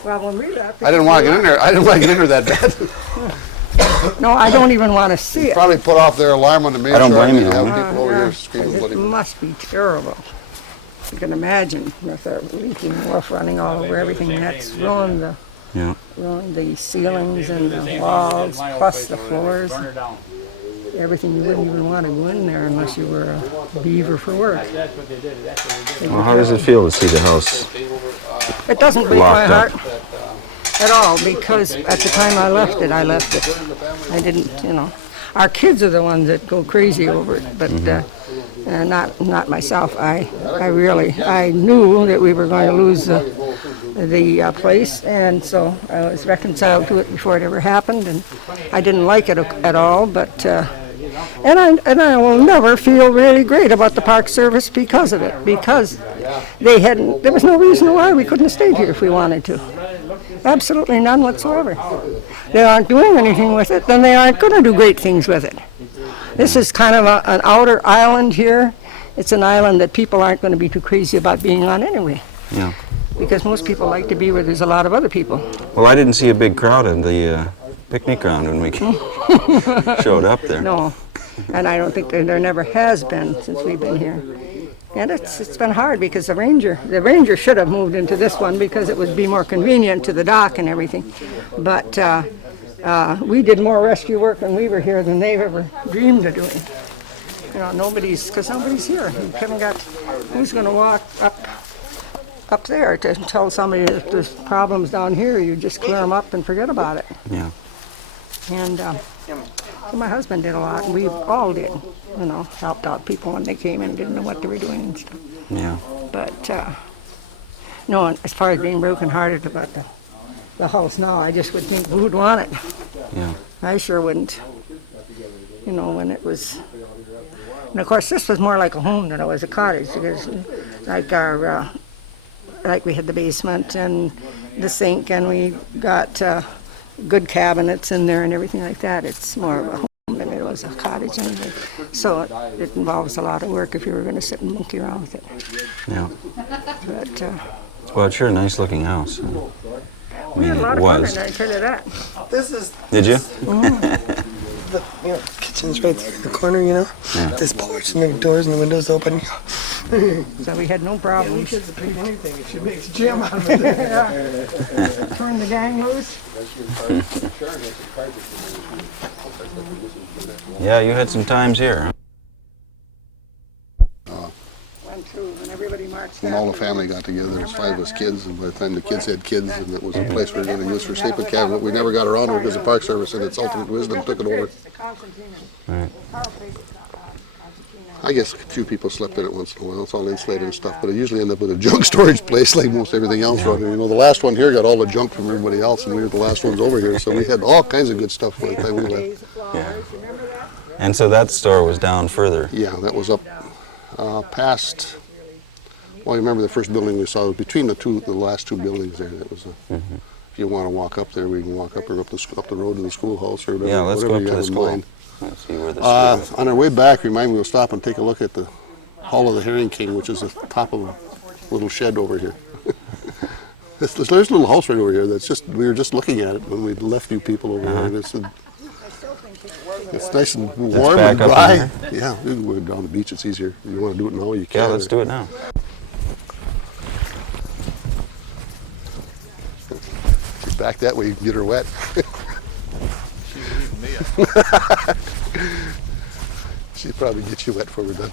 Well, when we left, I didn't want to get in there. I didn't want to get in there that bad. no, I don't even want to see it. Probably put off their alarm on the main I don't shore blame and you. have people over Yeah. here screaming It bloody. must be terrible. You can imagine with a leaking roof running all over everything. That's ruined Yeah. the ceilings and the walls, plus the floors. Burn her down. Everything. You wouldn't even want to go in there unless you were a beaver for work. That's what they did. That's what they did. Well, how does it feel to see the house? It doesn't break my Locked heart up. at all, because at the time I left it. I didn't, Our kids are the ones that go crazy over it, but not myself. I knew that we were going to lose the place, and so I was reconciled to it before it ever happened, and I didn't like it at all, but and I will never feel really great about the Park Service because of it, because there was no reason why we couldn't have stayed here if we wanted to. Absolutely none whatsoever. They aren't doing anything with it, then they aren't going to do great things with it. This is kind of an outer island here. It's an island that people aren't going to be too crazy about being on anyway. Yeah. Because most people like to be where there's a lot of other people. Well, I didn't see a big crowd in the picnic ground when we showed up there. No, and I don't think there never has been since we've been here. And it's been hard because the ranger should have moved into this one because it would be more convenient to the dock and everything. But we did more rescue work when we were here than they've ever dreamed of doing. Because nobody's here. You haven't got, who's going to walk up there to tell somebody that there's problems down here? You just clear them up and forget about it. Yeah. And so my husband did a lot, and we all did, helped out people when they came in, didn't know what they were doing and stuff. Yeah. But, no, as far as being brokenhearted about the house now, I just would think who would want it. Yeah. I sure wouldn't. When it was, and of course this was more like a home than it was a cottage, because like we had the basement and the sink, and we got good cabinets in there and everything like that. It's more of a home than it was a cottage anyway. So it involves a lot of work if you were going to sit and monkey around with it. Yeah. But Well, it's sure a nice looking house. we had a lot of fun in there, I tell you that. This is Did you? the kitchen's right there in the corner, Yeah. This porch and the doors and the windows open. So we had no problems. Kids will pick anything if she makes jam out of it. Turn the gang loose. Yeah, you had some times here. Went through when everybody marched When all the family got together, there was 5 of us kids, and by the time the kids had kids, and it was a place we were going to use for sleeping cabinet, we never got around to it because the Park Service in its ultimate wisdom took it over. Right. I guess a few people slept in it once in a while. It's all insulated and stuff, but it usually ended up with a junk storage place like most everything else. Yeah. The last one here got all the junk from everybody else, and we were the last ones over here, so we had all kinds of good stuff by the time we left. Yeah. And so that store was down further. Yeah, that was up past. Well, you remember the first building we saw was between the last 2 buildings there. That was If you want to walk up there, we can walk up or up the road to the schoolhouse or whatever. Yeah, let's go up you to the have in school. mind. Let's see where the school is. On our way back, remind me, we'll stop and take a look at the Hall of the Herring King, which is the top of a little shed over here. There's a little house right over here we were just looking at it when we left you people over there. And it's nice and warm and back up dry. in Yeah, we can go down the beach, it's easier. If you want to do it now, you can. Yeah, let's do it now. back that way you can get her wet. She'd probably get you wet before we're done.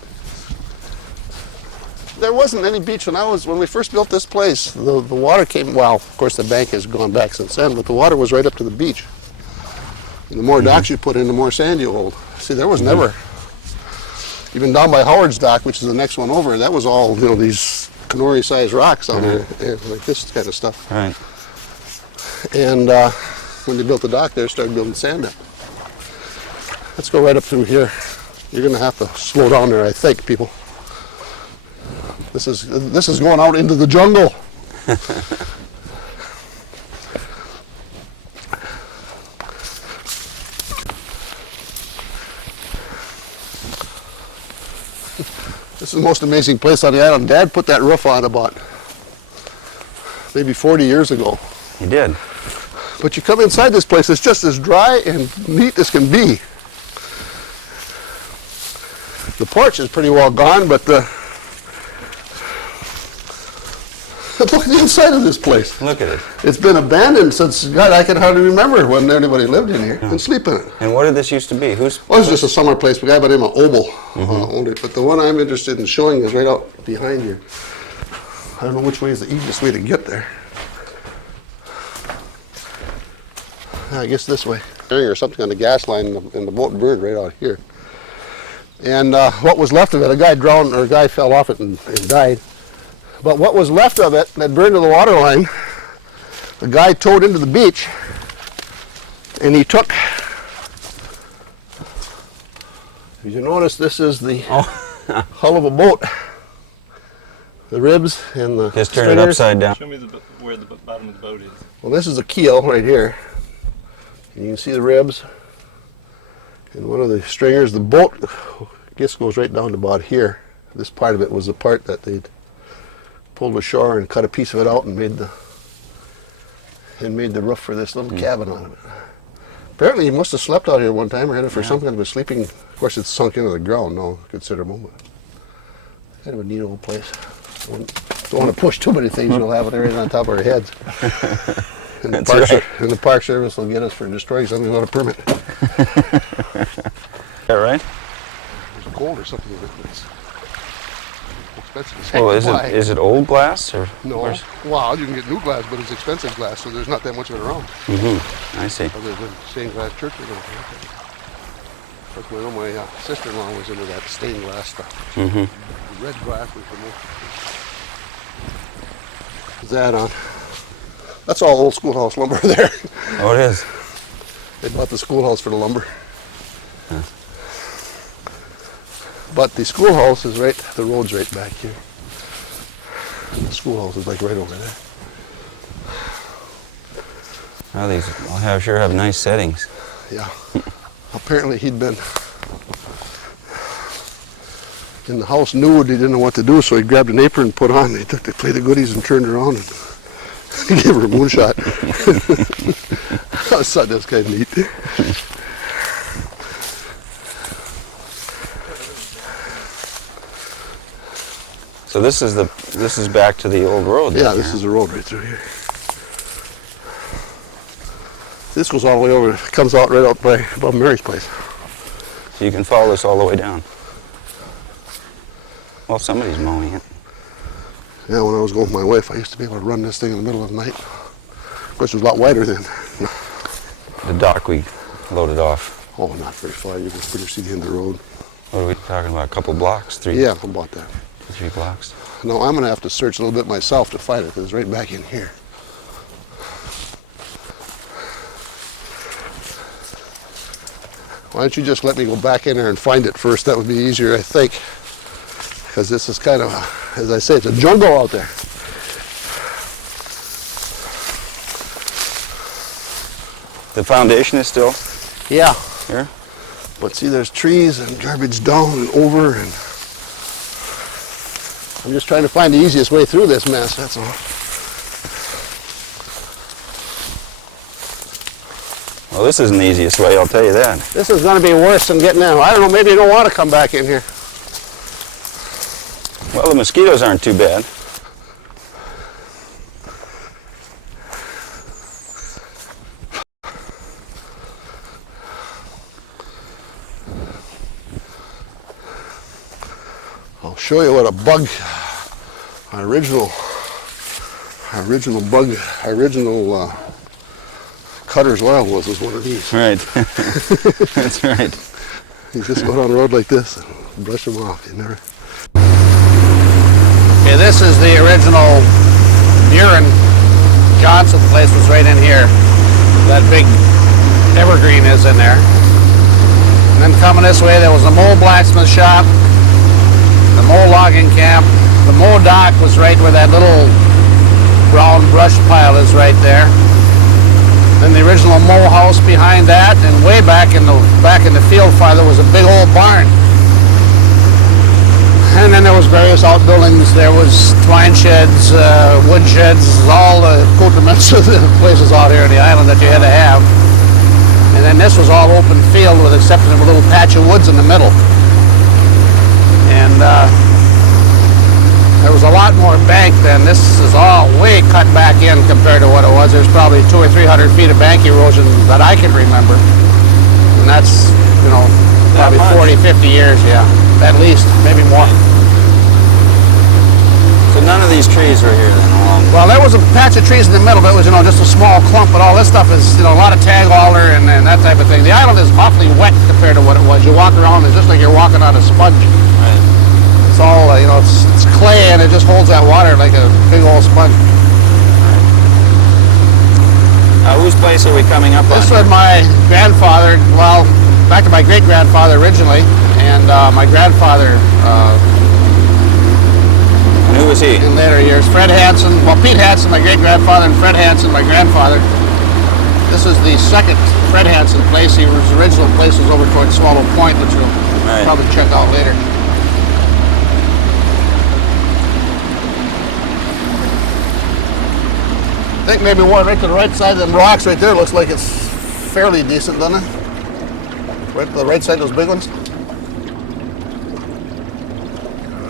There wasn't any beach when we first built this place. The water came, well, of course the bank has gone back since then, but the water was right up to the beach. And the more docks you put in, the more sand you hold. See, there was never, even down by Howard's dock, which is the next one over, that was all, these canary-sized rocks on there, like this kind of stuff. Right. And when they built the dock there, started building sand up. Let's go right up through here. You're gonna have to slow down there, I think, people. This is going out into the jungle. This is the most amazing place on the island. Dad put that roof on about maybe 40 years ago. He did. But you come inside this place, it's just as dry and neat as can be. The porch is pretty well gone, but look at the inside of this place. Look at it. It's been abandoned since, God, I can hardly remember when anybody lived in here and sleep in it. And what did this used to be? Well, it was just a summer place. A guy by the name of Obel owned it. But the one I'm interested in showing is right out behind you. I don't know which way is the easiest way to get there. I guess this way. Or something on the gas line, and the boat burned right out here. And what was left of it, a guy drowned, or a guy fell off it and died. But what was left of it that burned to the water line, the guy towed into the beach, and he took, if you notice, this is the hull of a boat. The ribs and the Just turn it upside down. Show me where the bottom of the boat is. Well, this is the keel right here. And you can see the ribs. And one of the stringers, the boat, I guess, goes right down to about here. This part of it was the part that they'd pulled ashore and cut a piece of it out and made the roof for this little cabin out of it. Apparently he must have slept out here one time or had it for some kind of a sleeping. Of course, it's sunk into the ground, no considerable, but kind of a neat old place. Don't want to push too many things, we'll have it right on top of our heads. And the Park Service will get us for destroying something without a permit. Is that right? There's gold or something in this. Expensive. Well, is it old glass or? No. Well, you can get new glass, but it's expensive glass, so there's not that much of it around. I see. Other than stained glass churches. But my sister-in-law was into that stained glass stuff. The red glass was the most. Is that on? That's all old schoolhouse lumber there. Oh, it is. They bought the schoolhouse for the lumber. Huh. But the schoolhouse is right, the road's right back here. The schoolhouse is like right over there. Well, these sure have nice settings. Yeah. Apparently he'd been in the house nude, he didn't know what to do, so he grabbed an apron and put on. He took the plate of goodies and turned around and he gave her a moonshot. I thought that was kind of neat. So this is back to the old road. Yeah, this is the road right through here. This goes all the way over, comes out right out by above Mary's place. So you can follow this all the way down. Well, somebody's mowing it. Yeah, when I was going with my wife, I used to be able to run this thing in the middle of the night. Of course, it was a lot wider then. The dock we loaded off. Oh, not very far. You can pretty see the end of the road. What are we talking about? A couple blocks? Three? Yeah, about that. 3 blocks. No, I'm going to have to search a little bit myself to find it because it's right back in here. Why don't you just let me go back in there and find it first? That would be easier, I think. Because this is kind of, as I say, it's a jungle out there. The foundation is still Yeah. here? But see, there's trees and garbage down and over, and I'm just trying to find the easiest way through this mess, that's all. Well, this isn't the easiest way, I'll tell you that. This is going to be worse than getting in. I don't know, maybe you don't want to come back in here. Well, the mosquitoes aren't too bad. show you what a bug, original cutter's oil was one of these. Right. That's right. You just go down the road like this and brush them off. You never. Okay, this is the original Buren Johnson place was right in here. That big evergreen is in there. And then coming this way, there was the Moe blacksmith shop, the Moe logging camp. The Moe dock was right where that little brown brush pile is right there. Then the original Moe house behind that, and way back in the field farther was a big old barn. And then there was various outbuildings. There was twine sheds, wood sheds, all the accoutrements of the places out here on the island that you had to have. And then this was all open field with exception of a little patch of woods in the middle. And there was a lot more bank then. This is all way cut back in compared to what it was. There's probably 200 or 300 feet of bank erosion that I can remember. And that's, you know, probably 40, 50 years, yeah. At least, maybe more. So none of these trees were here then along. Well, there was a patch of trees in the middle, but it was, you know, just a small clump, but all this stuff is, you know, a lot of tag alder and that type of thing. The island is awfully wet compared to what it was. You walk around, it's just like you're walking on a sponge. Right. It's all, you know, it's clay and it just holds that water like a big old sponge. Whose place are we coming up on? This was my grandfather, well, back to my great-grandfather originally, and my grandfather, And who was he? in later years, Fred Hanson, well, Pete Hanson, my great-grandfather, and Fred Hanson, my grandfather. This is the second Fred Hanson place. His original place was over towards Swallow Point, which we'll probably check out later. I think maybe one right to the right side of them rocks right there looks like it's fairly decent, doesn't it? Right to the right side, those big ones. I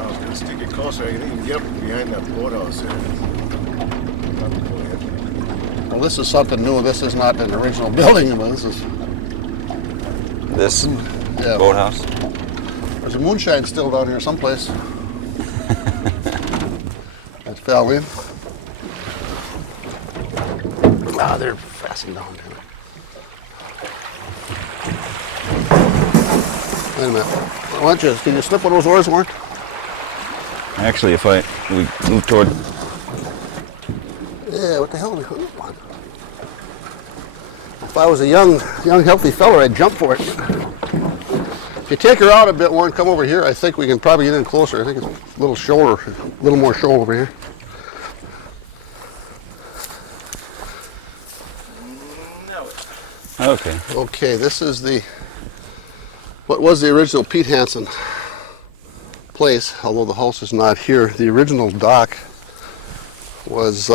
was going to stick it closer. I can even get up behind that boathouse there. Well, this is something new. This is not an original building, but this is... This boathouse? There's a moonshine still down here someplace. That fell in. Ah, they're fastened down there. Wait a minute. Why don't you, can you slip one of those oars, Warren? Actually, if we move toward... Yeah, what the hell are we hooking on? If I was a young healthy fella, I'd jump for it. If you take her out a bit, Warren, come over here. I think we can probably get in closer. I think it's a little shoulder, a little more shoal over here. Okay. Okay, this is what was the original Pete Hanson place, although the house is not here. The original dock was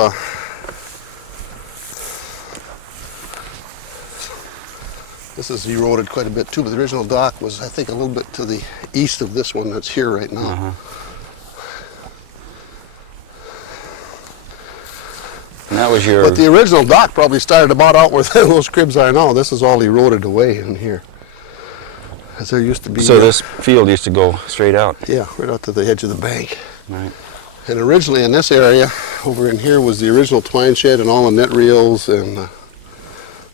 this is eroded quite a bit too, but the original dock was, I think, a little bit to the east of this one that's here right now. And that was your... But the original dock probably started about out where those cribs are now. This is all eroded away in here. As there used to be... So this field used to go straight out? Yeah, right out to the edge of the bank. Right. And originally in this area, over in here, was the original twine shed and all the net reels and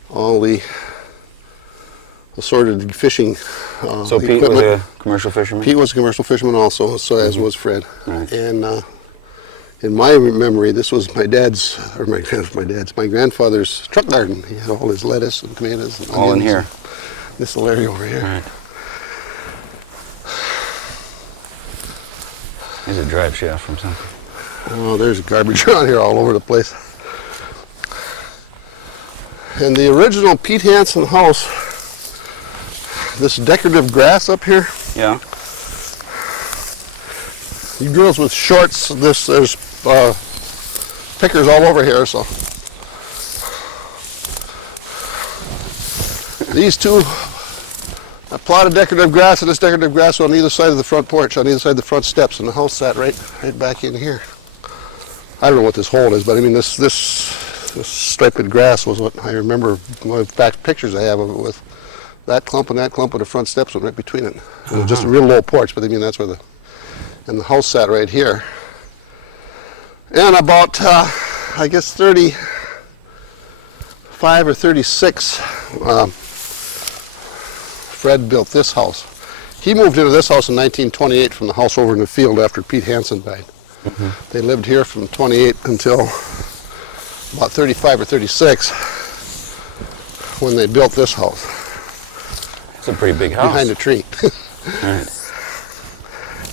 all the assorted fishing So Pete was a commercial fisherman? Pete was a commercial fisherman also, so as was Fred. Right. And in my memory, this was my grandfather's truck garden. He had all his lettuce and tomatoes and all in here. This little area over here. Right. There's a drive shaft from something. Oh, there's garbage around here all over the place. And the original Pete Hanson house, this decorative grass up here. Yeah. You girls with shorts, there's pickers all over here, so. These two, I plotted decorative grass, and this decorative grass on either side of the front porch, on either side of the front steps, and the house sat right back in here. I don't know what this hole is, but I mean this striped grass was what I remember. My back pictures I have of it with that clump and the front steps went right between it. It was just a real low porch, but I mean that's where And the house sat right here. And about, I guess 35 or 36, Fred built this house. He moved into this house in 1928 from the house over in the field after Pete Hanson died. They lived here from 28 until about 35 or 36 when they built this house. It's a pretty big house. Behind a tree. Right.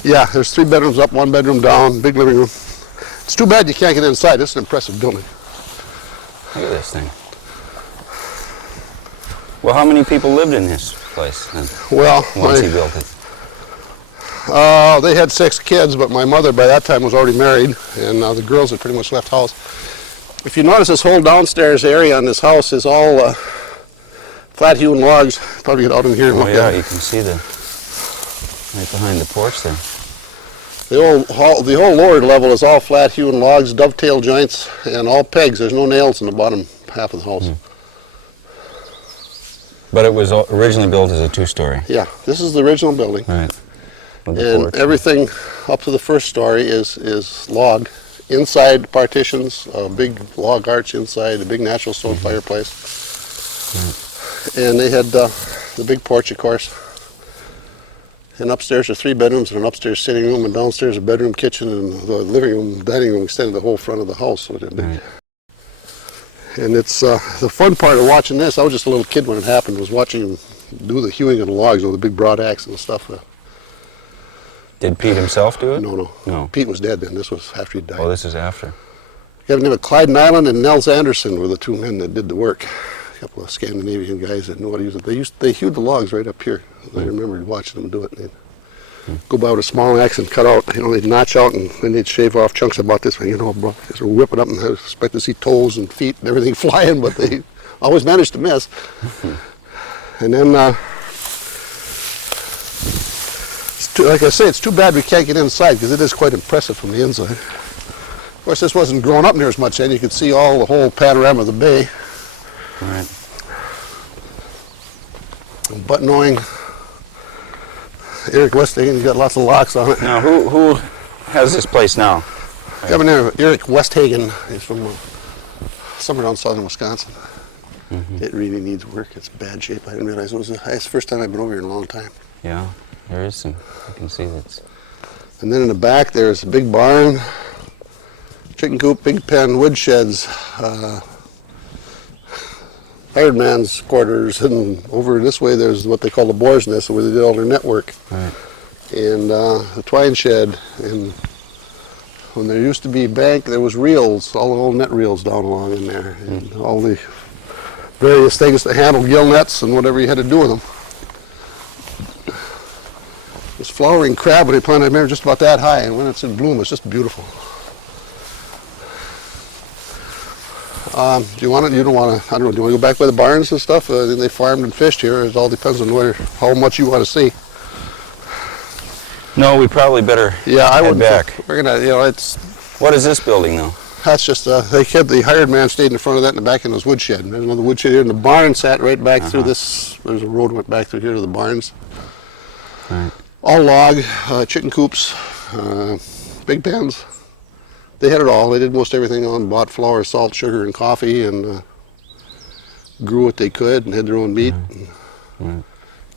Yeah, there's 3 bedrooms up, 1 bedroom down, big living room. It's too bad you can't get inside. It's an impressive building. Look at this thing. Well, how many people lived in this place then? Well, once he built it? They had 6 kids, but my mother by that time was already married, and the girls had pretty much left house. If you notice, this whole downstairs area on this house is all flat-hewn logs. Probably get out in here and look at it. You can see right behind the porch there. The whole lower level is all flat-hewn logs, dovetail joints, and all pegs. There's no nails in the bottom half of the house. But it was originally built as a 2-story. Yeah, this is the original building. Right. And everything up to the 1st story is log. Inside partitions, a big log arch inside, a big natural stone fireplace. And they had the big porch, of course. And upstairs are 3 bedrooms and an upstairs sitting room, and downstairs a bedroom, kitchen, and the living room, dining room extended the whole front of the house. So they're big. And it's the fun part of watching this. I was just a little kid when it happened. Was watching him do the hewing of the logs with the big broad axe and stuff. Did Pete himself do it? No. Pete was dead then. This was after he died. Oh, this is after. You have a name of Clyde Nyland and Nels Anderson were the 2 men that did the work. A couple of Scandinavian guys that knew how to use it. They hewed the logs right up here. I remember watching them do it. They'd go by with a small axe and cut out. They'd notch out and then they'd shave off chunks about this way. Bro, just whip it up, and I expect to see toes and feet and everything flying, but they always managed to miss. And then, like I say, it's too bad we can't get inside because it is quite impressive from the inside. Of course, this wasn't growing up near as much then. You could see the whole panorama of the bay. Right. But knowing Eric Westhagen, he's got lots of locks on it. Now, who has this place now? Governor Eric Westhagen is from somewhere down southern Wisconsin. It really needs work. It's bad shape. I didn't realize it was the first time I've been over here in a long time. Yeah, there is some. I can see that. And then in the back there's a big barn, chicken coop, big pen, wood sheds, hired man's quarters, and over this way there's what they call the boar's nest, where they did all their network. Right. And the twine shed, and when there used to be a bank, there was reels, all the old net reels down along in there, and all the various things to handle gill nets and whatever you had to do with them. This flowering crab, when they planted, I remember, just about that high, and when it's in bloom, it's just beautiful. Do you want it? You don't want to? I don't know. Do you want to go back by the barns and stuff? Then they farmed and fished here. It all depends on how much you want to see. No, we probably better head back. We're gonna, it's. What is this building though? That's just the hired man stayed in the front of that in the back in his woodshed. And there's another woodshed here, and the barn sat right back through this. There's a road went back through here to the barns. Right. All log, chicken coops, big pens. They had it all. They did most everything on, bought flour, salt, sugar, and coffee, and grew what they could, and had their own meat, and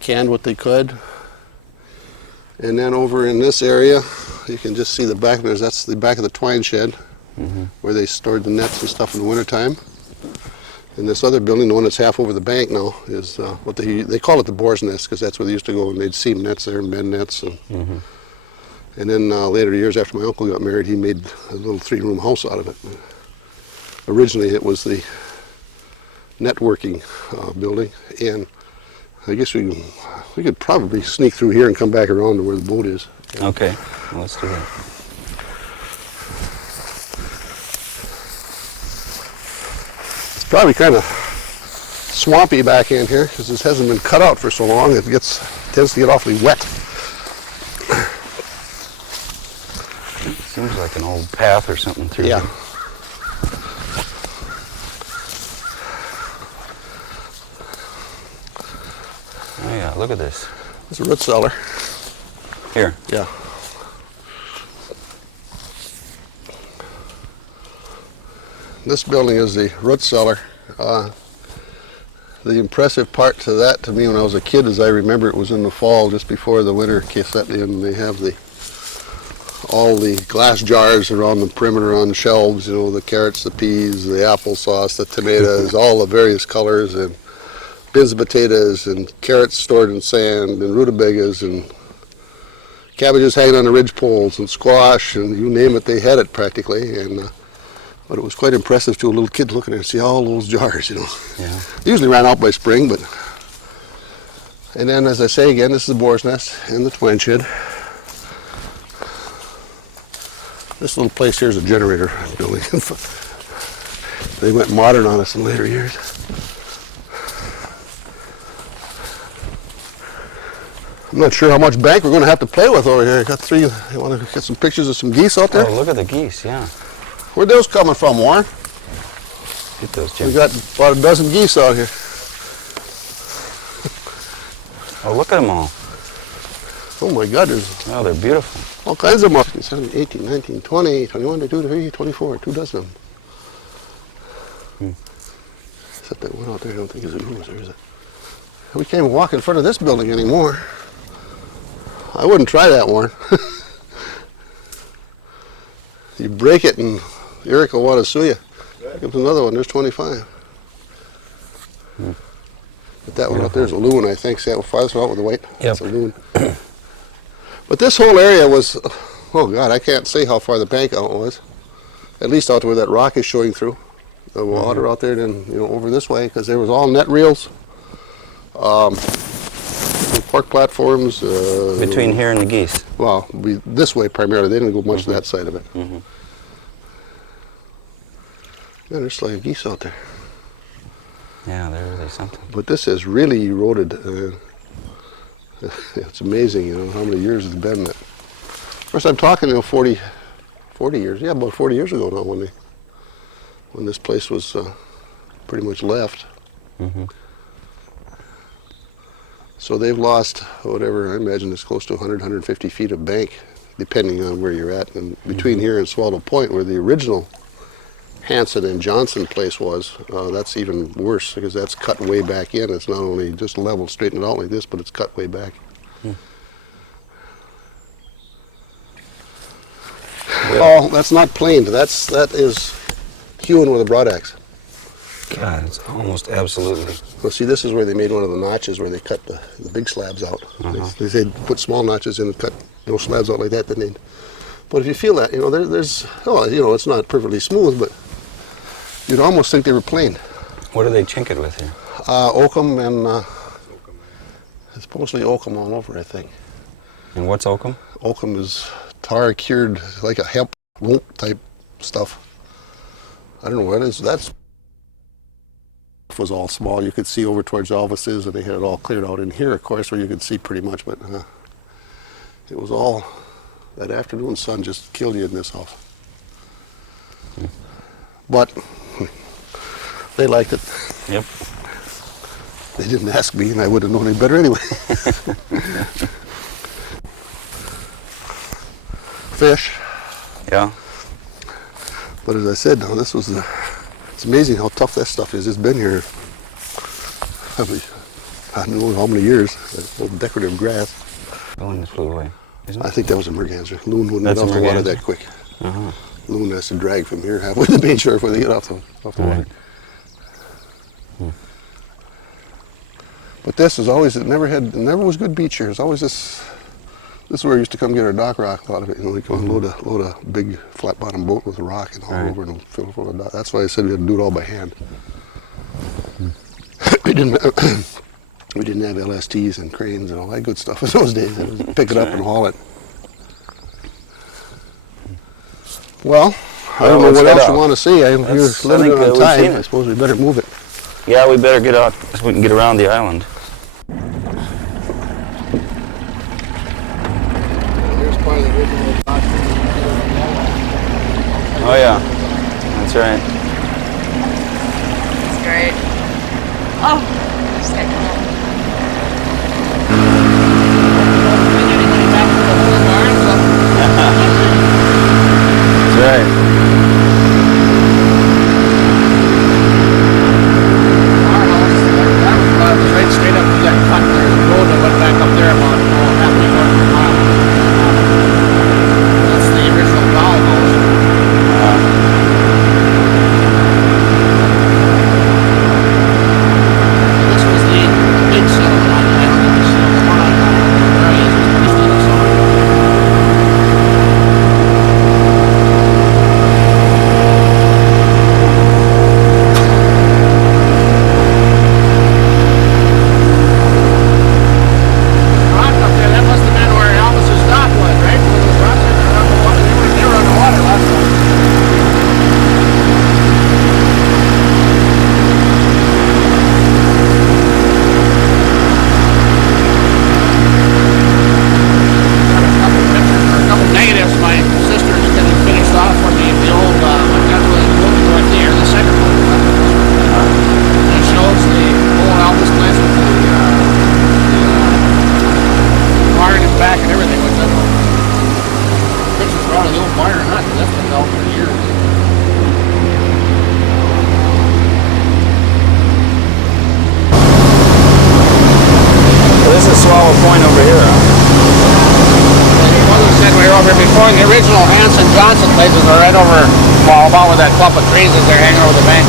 canned what they could. And then over in this area, you can just see the back. That's the back of the twine shed, where they stored the nets and stuff in the wintertime. And this other building, the one that's half over the bank now, is what they call it the boar's nest, because that's where they used to go and they'd seam nets there and bend nets. And then later years after my uncle got married, he made a little 3-room house out of it. Originally it was the networking building, and I guess we could probably sneak through here and come back around to where the boat is. Okay, well, let's do that. It's probably kind of swampy back in here because this hasn't been cut out for so long. It tends to get awfully wet. Seems like an old path or something through Yeah. there. Oh yeah, look at this. It's a root cellar. Here. Yeah. This building is the root cellar. The impressive part to that to me when I was a kid is I remember it was in the fall just before the winter set in. They have all the glass jars around the perimeter on the shelves, you know, the carrots, the peas, the applesauce, the tomatoes, all the various colors, and bins of potatoes and carrots stored in sand and rutabagas and cabbages hanging on the ridge poles and squash and you name it, they had it practically. And but it was quite impressive to a little kid looking at it and see all those jars, you know. Yeah. They usually ran out by spring, but. And then, as I say again, this is the boar's nest in the twine shed. This little place here is a generator building. They went modern on us in later years. I'm not sure how much bank we're going to have to play with over here. I got three. You want to get some pictures of some geese out there? Oh, look at the geese, yeah. Where'd those coming from, Warren? Get those, Jim. We got about a dozen geese out here. Oh, look at them all. Oh my God, there's Oh, they're beautiful. all kinds of them. 17, 18, 19, 20, 21, 22, 23, 24, 2 dozen of them. Except that one out there, I don't think is a moose, or is it? We can't even walk in front of this building anymore. I wouldn't try that, Warren. You break it and Eric will want to sue you. Here comes another one, there's 25. But that one up there is a loon, I think. See that farthest one out with the white? Yep. It's a loon. But this whole area was, oh God, I can't say how far the bank out was. At least out to where that rock is showing through. The water out there, then over this way, because there was all net reels. Park platforms. Between here and the geese. Well, this way primarily. They didn't go much to that side of it. Mm-hmm. Man, there's like a geese out there. Yeah, they're really something. But this has really eroded. It's amazing, how many years it's been. Of course, I'm talking, 40 years. Yeah, about 40 years ago now when this place was pretty much left. Mm-hmm. So they've lost whatever, I imagine it's close to 100, 150 feet of bank, depending on where you're at. And between here and Swallow Point, where the original Hanson and Johnson place was, that's even worse because that's cut way back in. It's not only just level, straightened out like this, but it's cut way back. Oh, that's not planed. That is hewn with a broadaxe. God, it's almost absolutely. Well, see, this is where they made one of the notches where they cut the big slabs out. They said put small notches in and cut slabs out like that. Then but if you feel that, there's it's not perfectly smooth, but you'd almost think they were planed. What do they chink it with here? Oakum and it's mostly oakum all over, I think. And what's oakum? Oakum is tar cured, like a hemp rope type stuff. I don't know what it is. That's was all small. You could see over towards Elvis's, and they had it all cleared out in here, of course, where you could see pretty much, but it was all, that afternoon sun just killed you in this house. But they liked it. Yep. They didn't ask me, and I would have known any better anyway. Fish. Yeah. But as I said, this was it's amazing how tough that stuff is. It's been here, I don't know how many years. That old decorative grass. The one that flew away, isn't it? I think that was a merganser. Loon wouldn't get That's off a the water merganser? that quick. Uh-huh. Loon has to drag from here halfway to the main shore before they get off the water. Right. But this is always, it never was good beach here. It's always this is where we used to come get our dock rock, a lot of it. We come load a big flat bottom boat with a rock and all over and fill it full of dock. That's why I said we had to do it all by hand. We didn't have LSTs and cranes and all that good stuff in those days. It was pick it up and haul it. Well, I don't know what else you want to see. You're limited on time. I suppose we better move it. Yeah, we better get out so we can get around the island. Here's part of the original dock. Oh yeah, that's right. That's great. Oh, just got cool. That's right. there with the bank.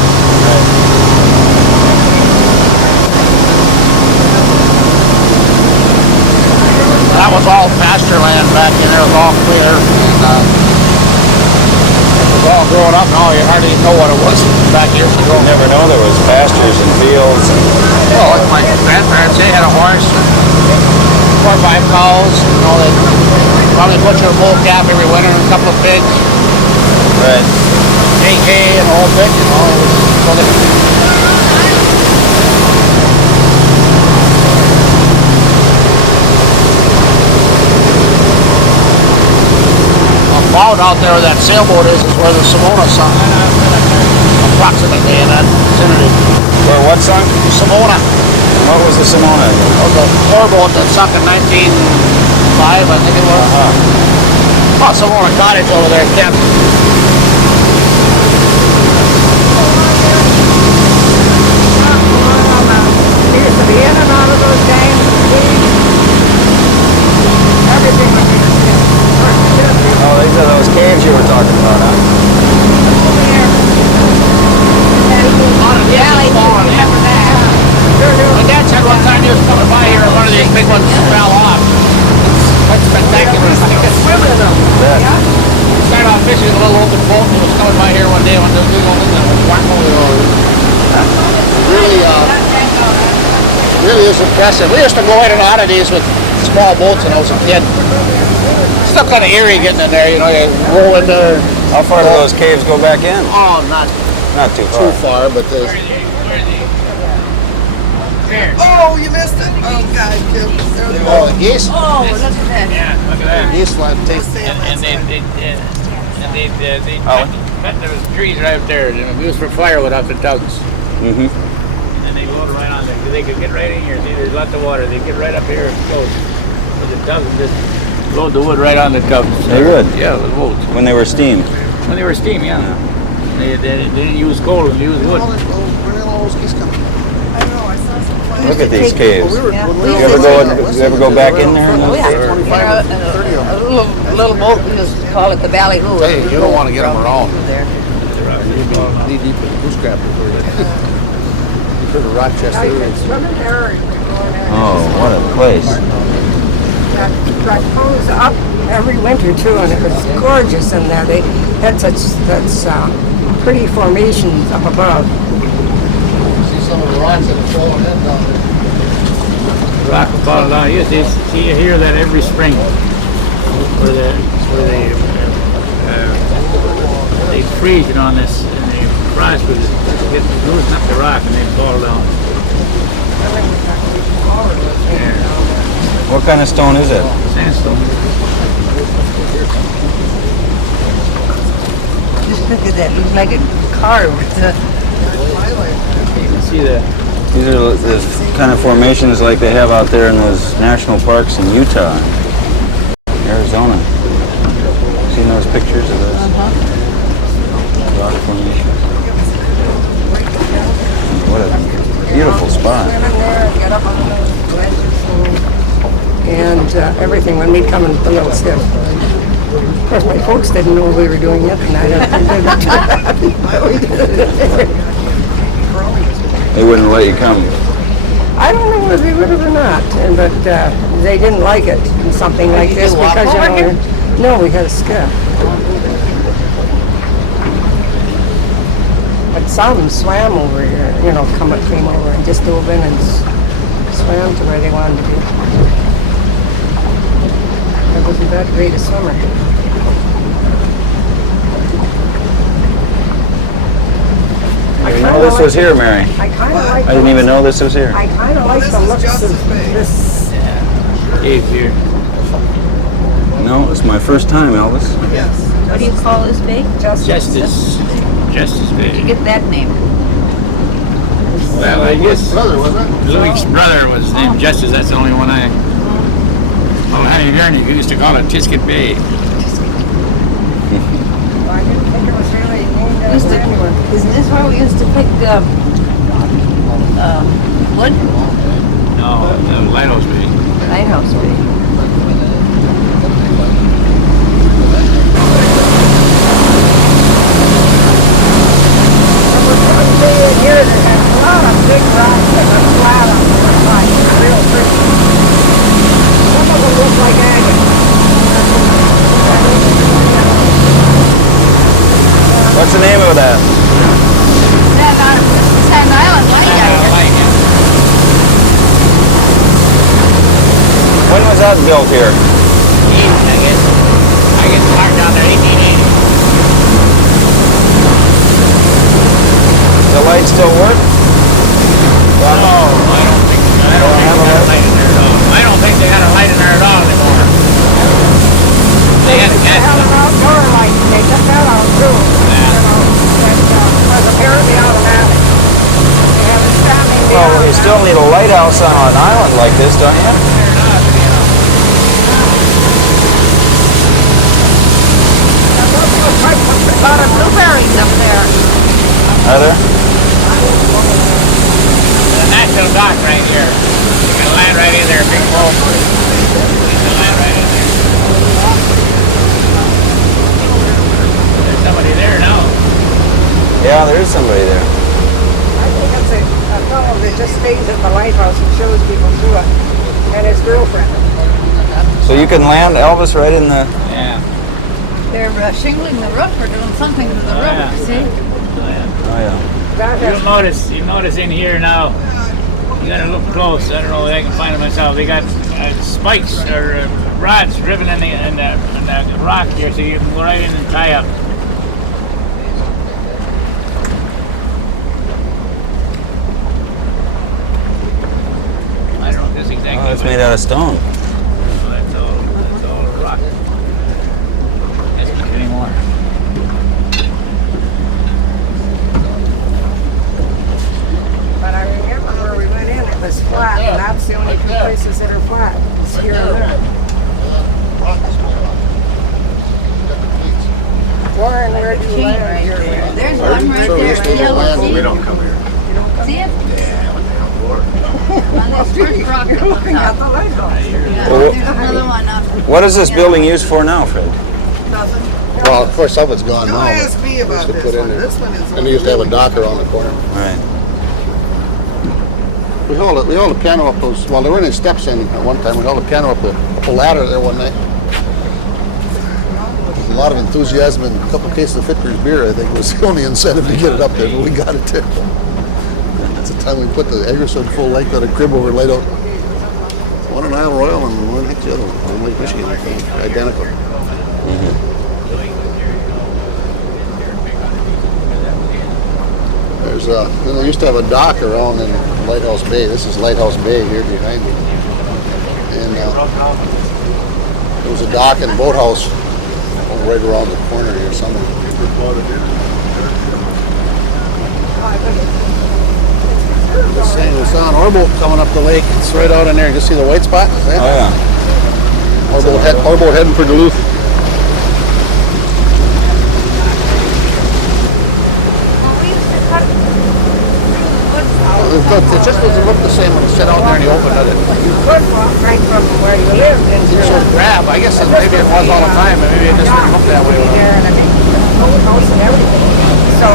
That was all pasture land back in there. It was all clear. And, it was all growing up now. You hardly even know what it was back years ago. You never know there was pastures and fields. Well, like my grandparents, they had a horse, 4 or 5 cows. You know, they probably butcher a bull calf every winter and a couple of pigs. Right. Hay and a whole bit, you know. It was, so they, about out there where that sailboat is where the Simona sunk. Approximately in that vicinity. Where what sunk? Simona. What was the Simona? Oh, the poorboat that sunk in 1905, I think it was. Oh, Simona Cottage over there, Kent. Used to be in and out of those games. Everything was in. Oh, these are those caves you were talking about, huh? My dad said one time he was coming by here and one of these big ones fell off. Quite spectacular. He started off fishing in a little open boat and he was coming by here one day when the big one was really is impressive. We used to go in and out of these with small boats when I was a kid. Still kind of eerie getting in there, you know, you roll in there. How far do those caves go back in? Oh, not too far. too far, but there's... Oh, you missed it. Oh, God, Kim. Oh, the geese? Oh, look at that. Yeah, look at that. Geese flat take. And they cut those trees right up there. And we used for firewood out the tugs. Mm-hmm. And they load right on there. They could get right in here. See, there's lots of water. They get right up here and close. With the tugs and just load the wood right on the tugs. They would? Yeah, with boats. When they were steamed? When they were steam, yeah. They didn't use coal, they used wood. Where did all those geese come from? Look at these caves. You ever go back in there? In those caves? A little boat, we used to call it the ballyhoo. Hey, you don't want to get them around. There. You'd be knee deep in goose crap before you the Rochester area. Oh, what a place. That goes up every winter too, and it was gorgeous in there. They had such pretty formations up above. See some of the rocks that are falling in down there. Rock will fall down. You hear that every spring. Where they freeze it on this, and they frost with it. Get loosen up the rock, and they fall down. Yeah. What kind of stone is it? Sandstone. Just look at that. Looks like it carved. You can see that. These are the kind of formations like they have out there in those national parks in Utah, Arizona. Seen those pictures of those rock formations? What a beautiful spot. And everything when we'd come in the little skiff. Of course, my folks didn't know we were doing it, and I didn't. They wouldn't let you come. I don't know whether they would have or not, but they didn't like it in something like this because no, we had a skiff. But some swam over here, came over and just dove in and swam to where they wanted to be. I wasn't that great a swimmer. I didn't know this was here, Mary. I kind of like. I didn't even know this was here. I kind of like the looks of this. Cave here. No, it's my first time, Elvis. Yes. What do you call this bay? Justice Bay. You get that name. Well, I guess Brother, wasn't it? Louis' brother was named Justice. That's the only one I. Well, Honey Gurney used to call it Tisket Bay. I didn't think it was really named after anyone. Isn't this where we used to pick wood? No, the Lighthouse Bay. Lighthouse Bay. Remember that built here? I get started down there 1880. The light still work? No, I don't think they got a light in there at all. I don't think they got a light in there at all anymore. They had a gas They had an outdoor light, and they took that out too. Yeah. You know, that was apparently automatic. They have a standing Well, you still need a lighthouse on an island like this, don't you? a lot of blueberries up there. Are there? The national dock right here. You can land right in there, big boat. You can land right in there. There's somebody there now. Yeah, there is somebody there. I think it's a fellow that just stays at the lighthouse and shows people through it, and his girlfriend. So you can land Elvis right in the... Yeah. They're shingling the roof or doing something to the roof, yeah. see? Oh, yeah. You notice in here now, you gotta look close. I don't know if I can find it myself. They got spikes or rods driven in the rock here, so you can go right in and tie up. I don't know if this is exactly. Oh, it's made out of stone. That's all rock. That's not anymore. But I remember where we went in, it was flat, and that's the only two places that are flat. It's here and there. Warren, where do you land here? There's one right there, yellow, see? We don't come here. See it? Yeah, what the hell for? On this first rock that looks Looking at up. the lighthouse. Yeah, Well, there's another one up. What is this building used for now, Fred? Well, of course, some of it's gone Don't now. but ask me about used to this put in one. there. This one is. And they used to have a dock around the corner. Right. We hauled the piano up those, well, there weren't any steps in at one time. We hauled the piano up a ladder there one night. A lot of enthusiasm and a couple cases of Fitter's beer, I think, was the only incentive to get it up there, but we got it there. That's the time we put the Eggerson full length on a crib over laid out. One in Isle Royal and one the other one on Lake Michigan, I think. Identical. There's they used to have a dock around in Lighthouse Bay. This is Lighthouse Bay here behind me. And there was a dock and boathouse right around the corner here somewhere. Just saying, we saw an oarboat coming up the lake. It's right out in there. You see the white spot? Oh, yeah. Oarboat heading for Duluth. It just doesn't look the same when it's set out there in the open, does it? You could walk right from where you lived into It's sort of grab. I guess maybe it was all the time, but maybe it just didn't look that way. there and a big boathouse and everything. So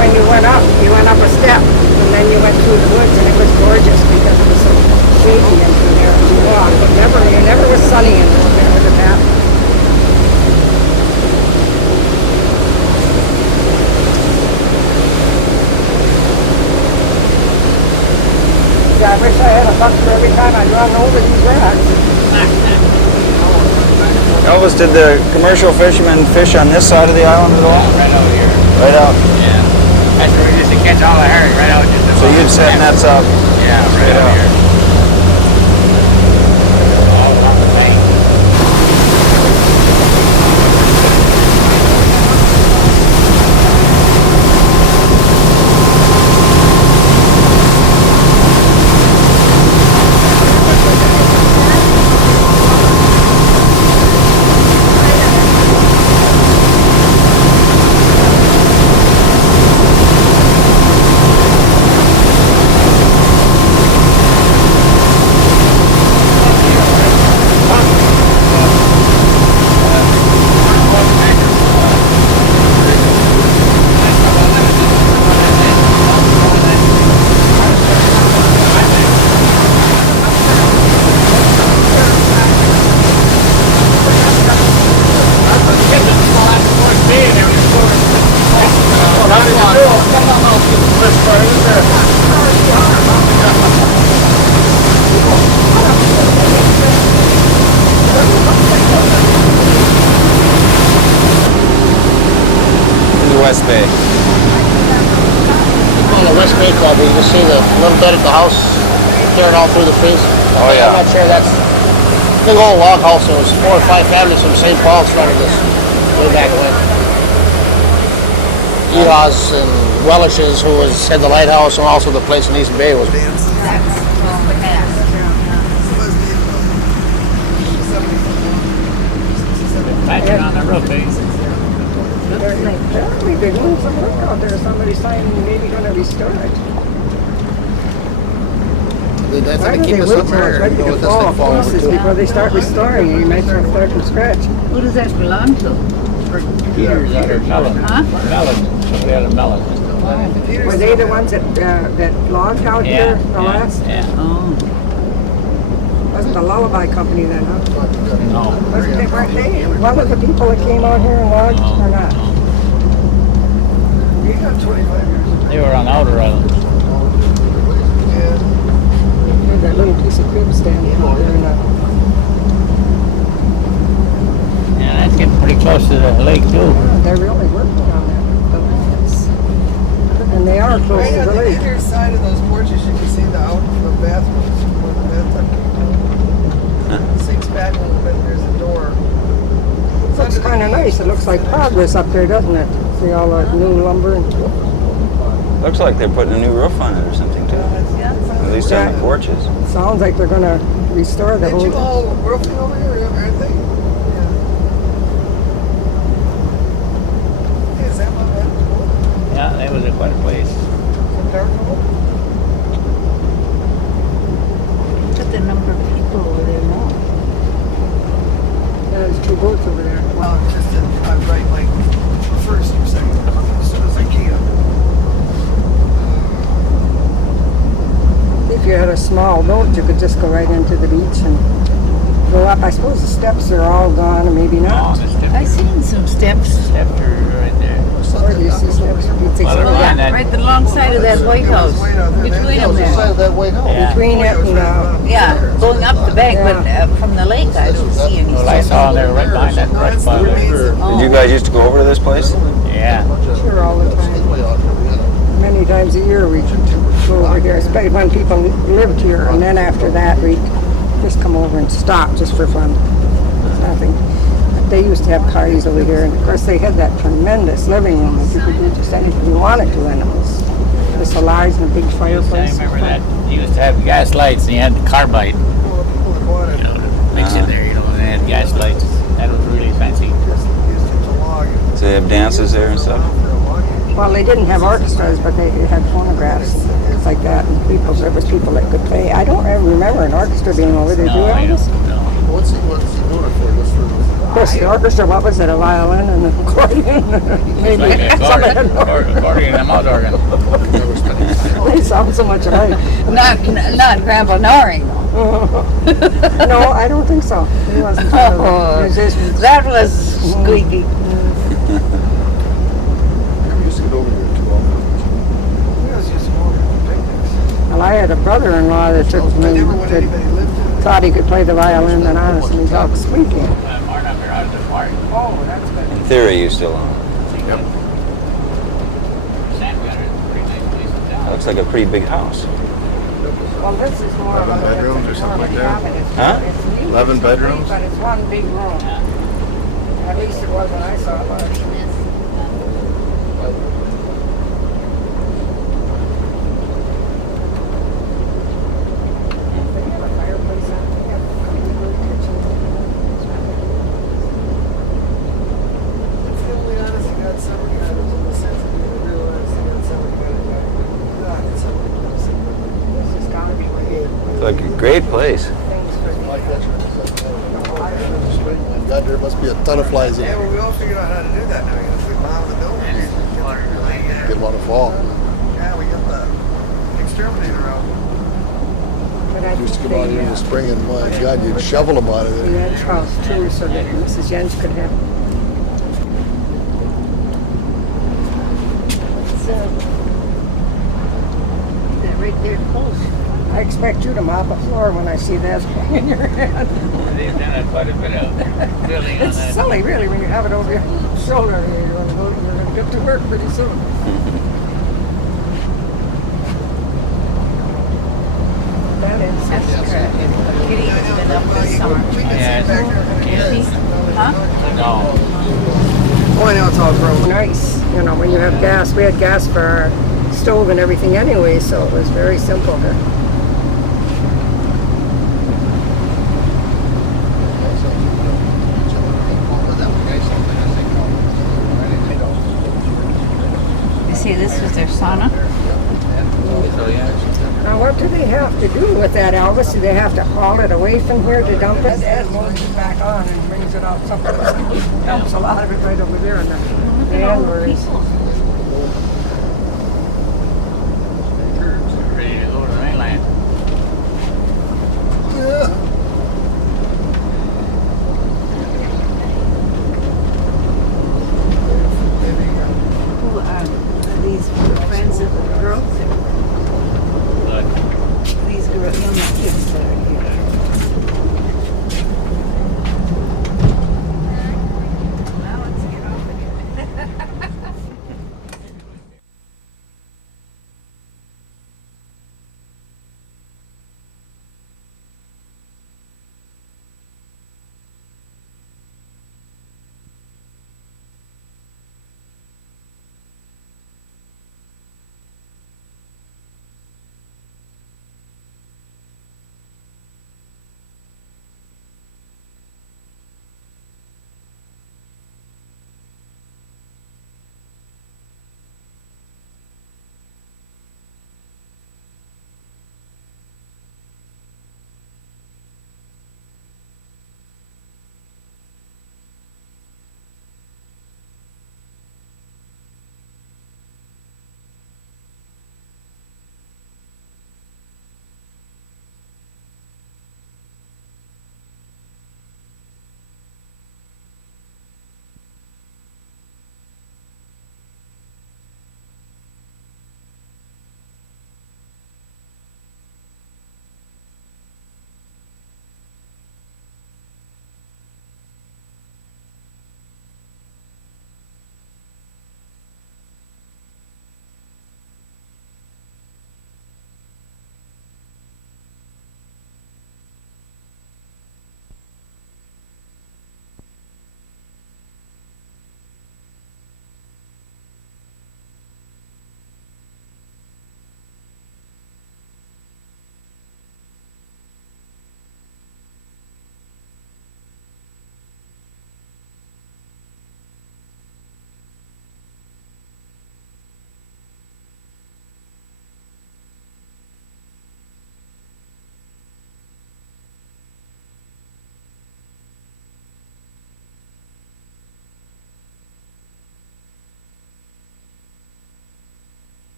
when you went up a step, and then you went through the woods, and it was gorgeous because it was so shady in through there as you walked. But you never was sunny in there with the map. I wish I had a bucket every time I run over these rocks. Elvis, did the commercial fishermen fish on this side of the island at all? Right out here. Right out. Yeah. That's where we used to catch all the herring, right out just So you'd set nets up? Yeah, right out here. All along the bank. In the West Bay. On the West Bay Club, you can see the little bit at the house tearing all through the trees. Oh, yeah. I'm not sure that's big old log house. There was 4 or 5 families from St. Paul started this way back when. Ehas and Welish's, who had the lighthouse, and also the place in East Bay was. Patching on the roof, eh? Apparently they're doing some work out there. Somebody's saying maybe going to restore it. They Why think do they keep they us wait up till there it's ready and go to with this fall thing fall over pieces too. before they start restoring? You might as well start from scratch. Who does that belong to? Peters out there, melon. Huh? Melon. Somebody had a melon. Were they the ones that logged out here the last? Yeah. Oh. Wasn't the Lullaby Company then, huh? No. Wasn't they, weren't they one of the people that came out here and logged or not? You got 25 years. They were on outer islands. There's that little piece of crib standing out there now. Yeah, that's getting pretty close to the lake too. They're really working on that. The lands. And they are close Right to on the the lake. inner side of those porches, you can see the bathrooms where the bathtub came out. Sinks back a little bit, there's a door. Looks kind of nice. It looks like progress up there, doesn't it? See all that new lumber and Looks like they're putting a new roof on it or something too. At least on the porches. sounds like they're gonna restore the Did you whole. all roofing over here or anything? Yeah. Is that what that was? Yeah, that was quite a place. Look at the number of people over there now. There's 2 boats over there. Well, just I'm right, like first or second, as soon as I can. If you had a small boat, you could just go right into the beach and go up. I suppose the steps are all gone, or maybe Oh, not. the steps. I seen some steps. Steps are right there. Where do you see steps? You'd think Well, so. they're behind that. Right alongside of that White House. Between them Side there. of that White House. Yeah. Between it and Yeah, going up the bank, but from the lake I don't see any Well, I steps. saw them right behind that brush pile. Did you guys used to go over to this place? Yeah. sure all the time. Many times a year we go over here, especially when people lived here, and then after that we just come over and stop just for fun. Nothing. But they used to have parties over here, and of course they had that tremendous living room that you could do just anything you wanted to in it. Just a large and a big I fireplace. remember that. You used to have gas lights and you had the carbide, you know, to mix in there, you know, and they had gas lights. That was really fancy. So they have dances there and stuff? Well, they didn't have orchestras, but they had phonographs and things like that, and there was people that could play. I don't ever remember an orchestra being over there, do No, I you? don't know. What's he doing it for? Just for Of course, the orchestra, what was it, a violin and an accordion? Maybe Like a some of them. accordion and mouth organ. They sound so much alike. Not Grandpa Noring. No, I don't think so. He wasn't. Oh, that was squeaky. used to get over here too often. Well, I had a brother-in-law that took me, that thought he could play the violin, and honestly, he's all squeaky. Martin up here out of the park. Oh, that's good. In theory, you still own. Sam got it. Pretty nice place in town. Looks like a pretty big house. Well, this is more of a 11 bedrooms or something like that? Huh? 11 bedrooms? But it's one big room. At least it was when I saw it. They have a fireplace out there. They have a pretty good kitchen. Totally honest, you got summer cabins in the sense that you realize you got summer cabins. This has got to be way It's like a great place. things for the God, there must be a ton of flies in Yeah, here. well, we all figured out how to do that now. You know, we mount the buildings. Get them on the fall. Yeah, we got the exterminator out. But I Used to think come out here in the spring and my God, you'd shovel them out of the there. Jens house too, so that Mrs. Jens could have. That right there close. I expect you to mop the floor when I see that in your hand. They've done quite a bit of building on It's that. silly, really, when you have it over your shoulder. You're going to get to work pretty soon. That is. That's correct. Kitty has been up this summer. Yeah. Huh? No. Oh, I know it's all grown. Nice, you know, when you have gas. We had gas for our stove and everything anyway, so it was very simple to. You see, this was their sauna. So yeah. Now, what do they have to do with that, Elvis? Do they have to haul it away from here to dump it? Ed mows it back on and brings it out someplace. Dumps a lot of it right over there in the Anbury's.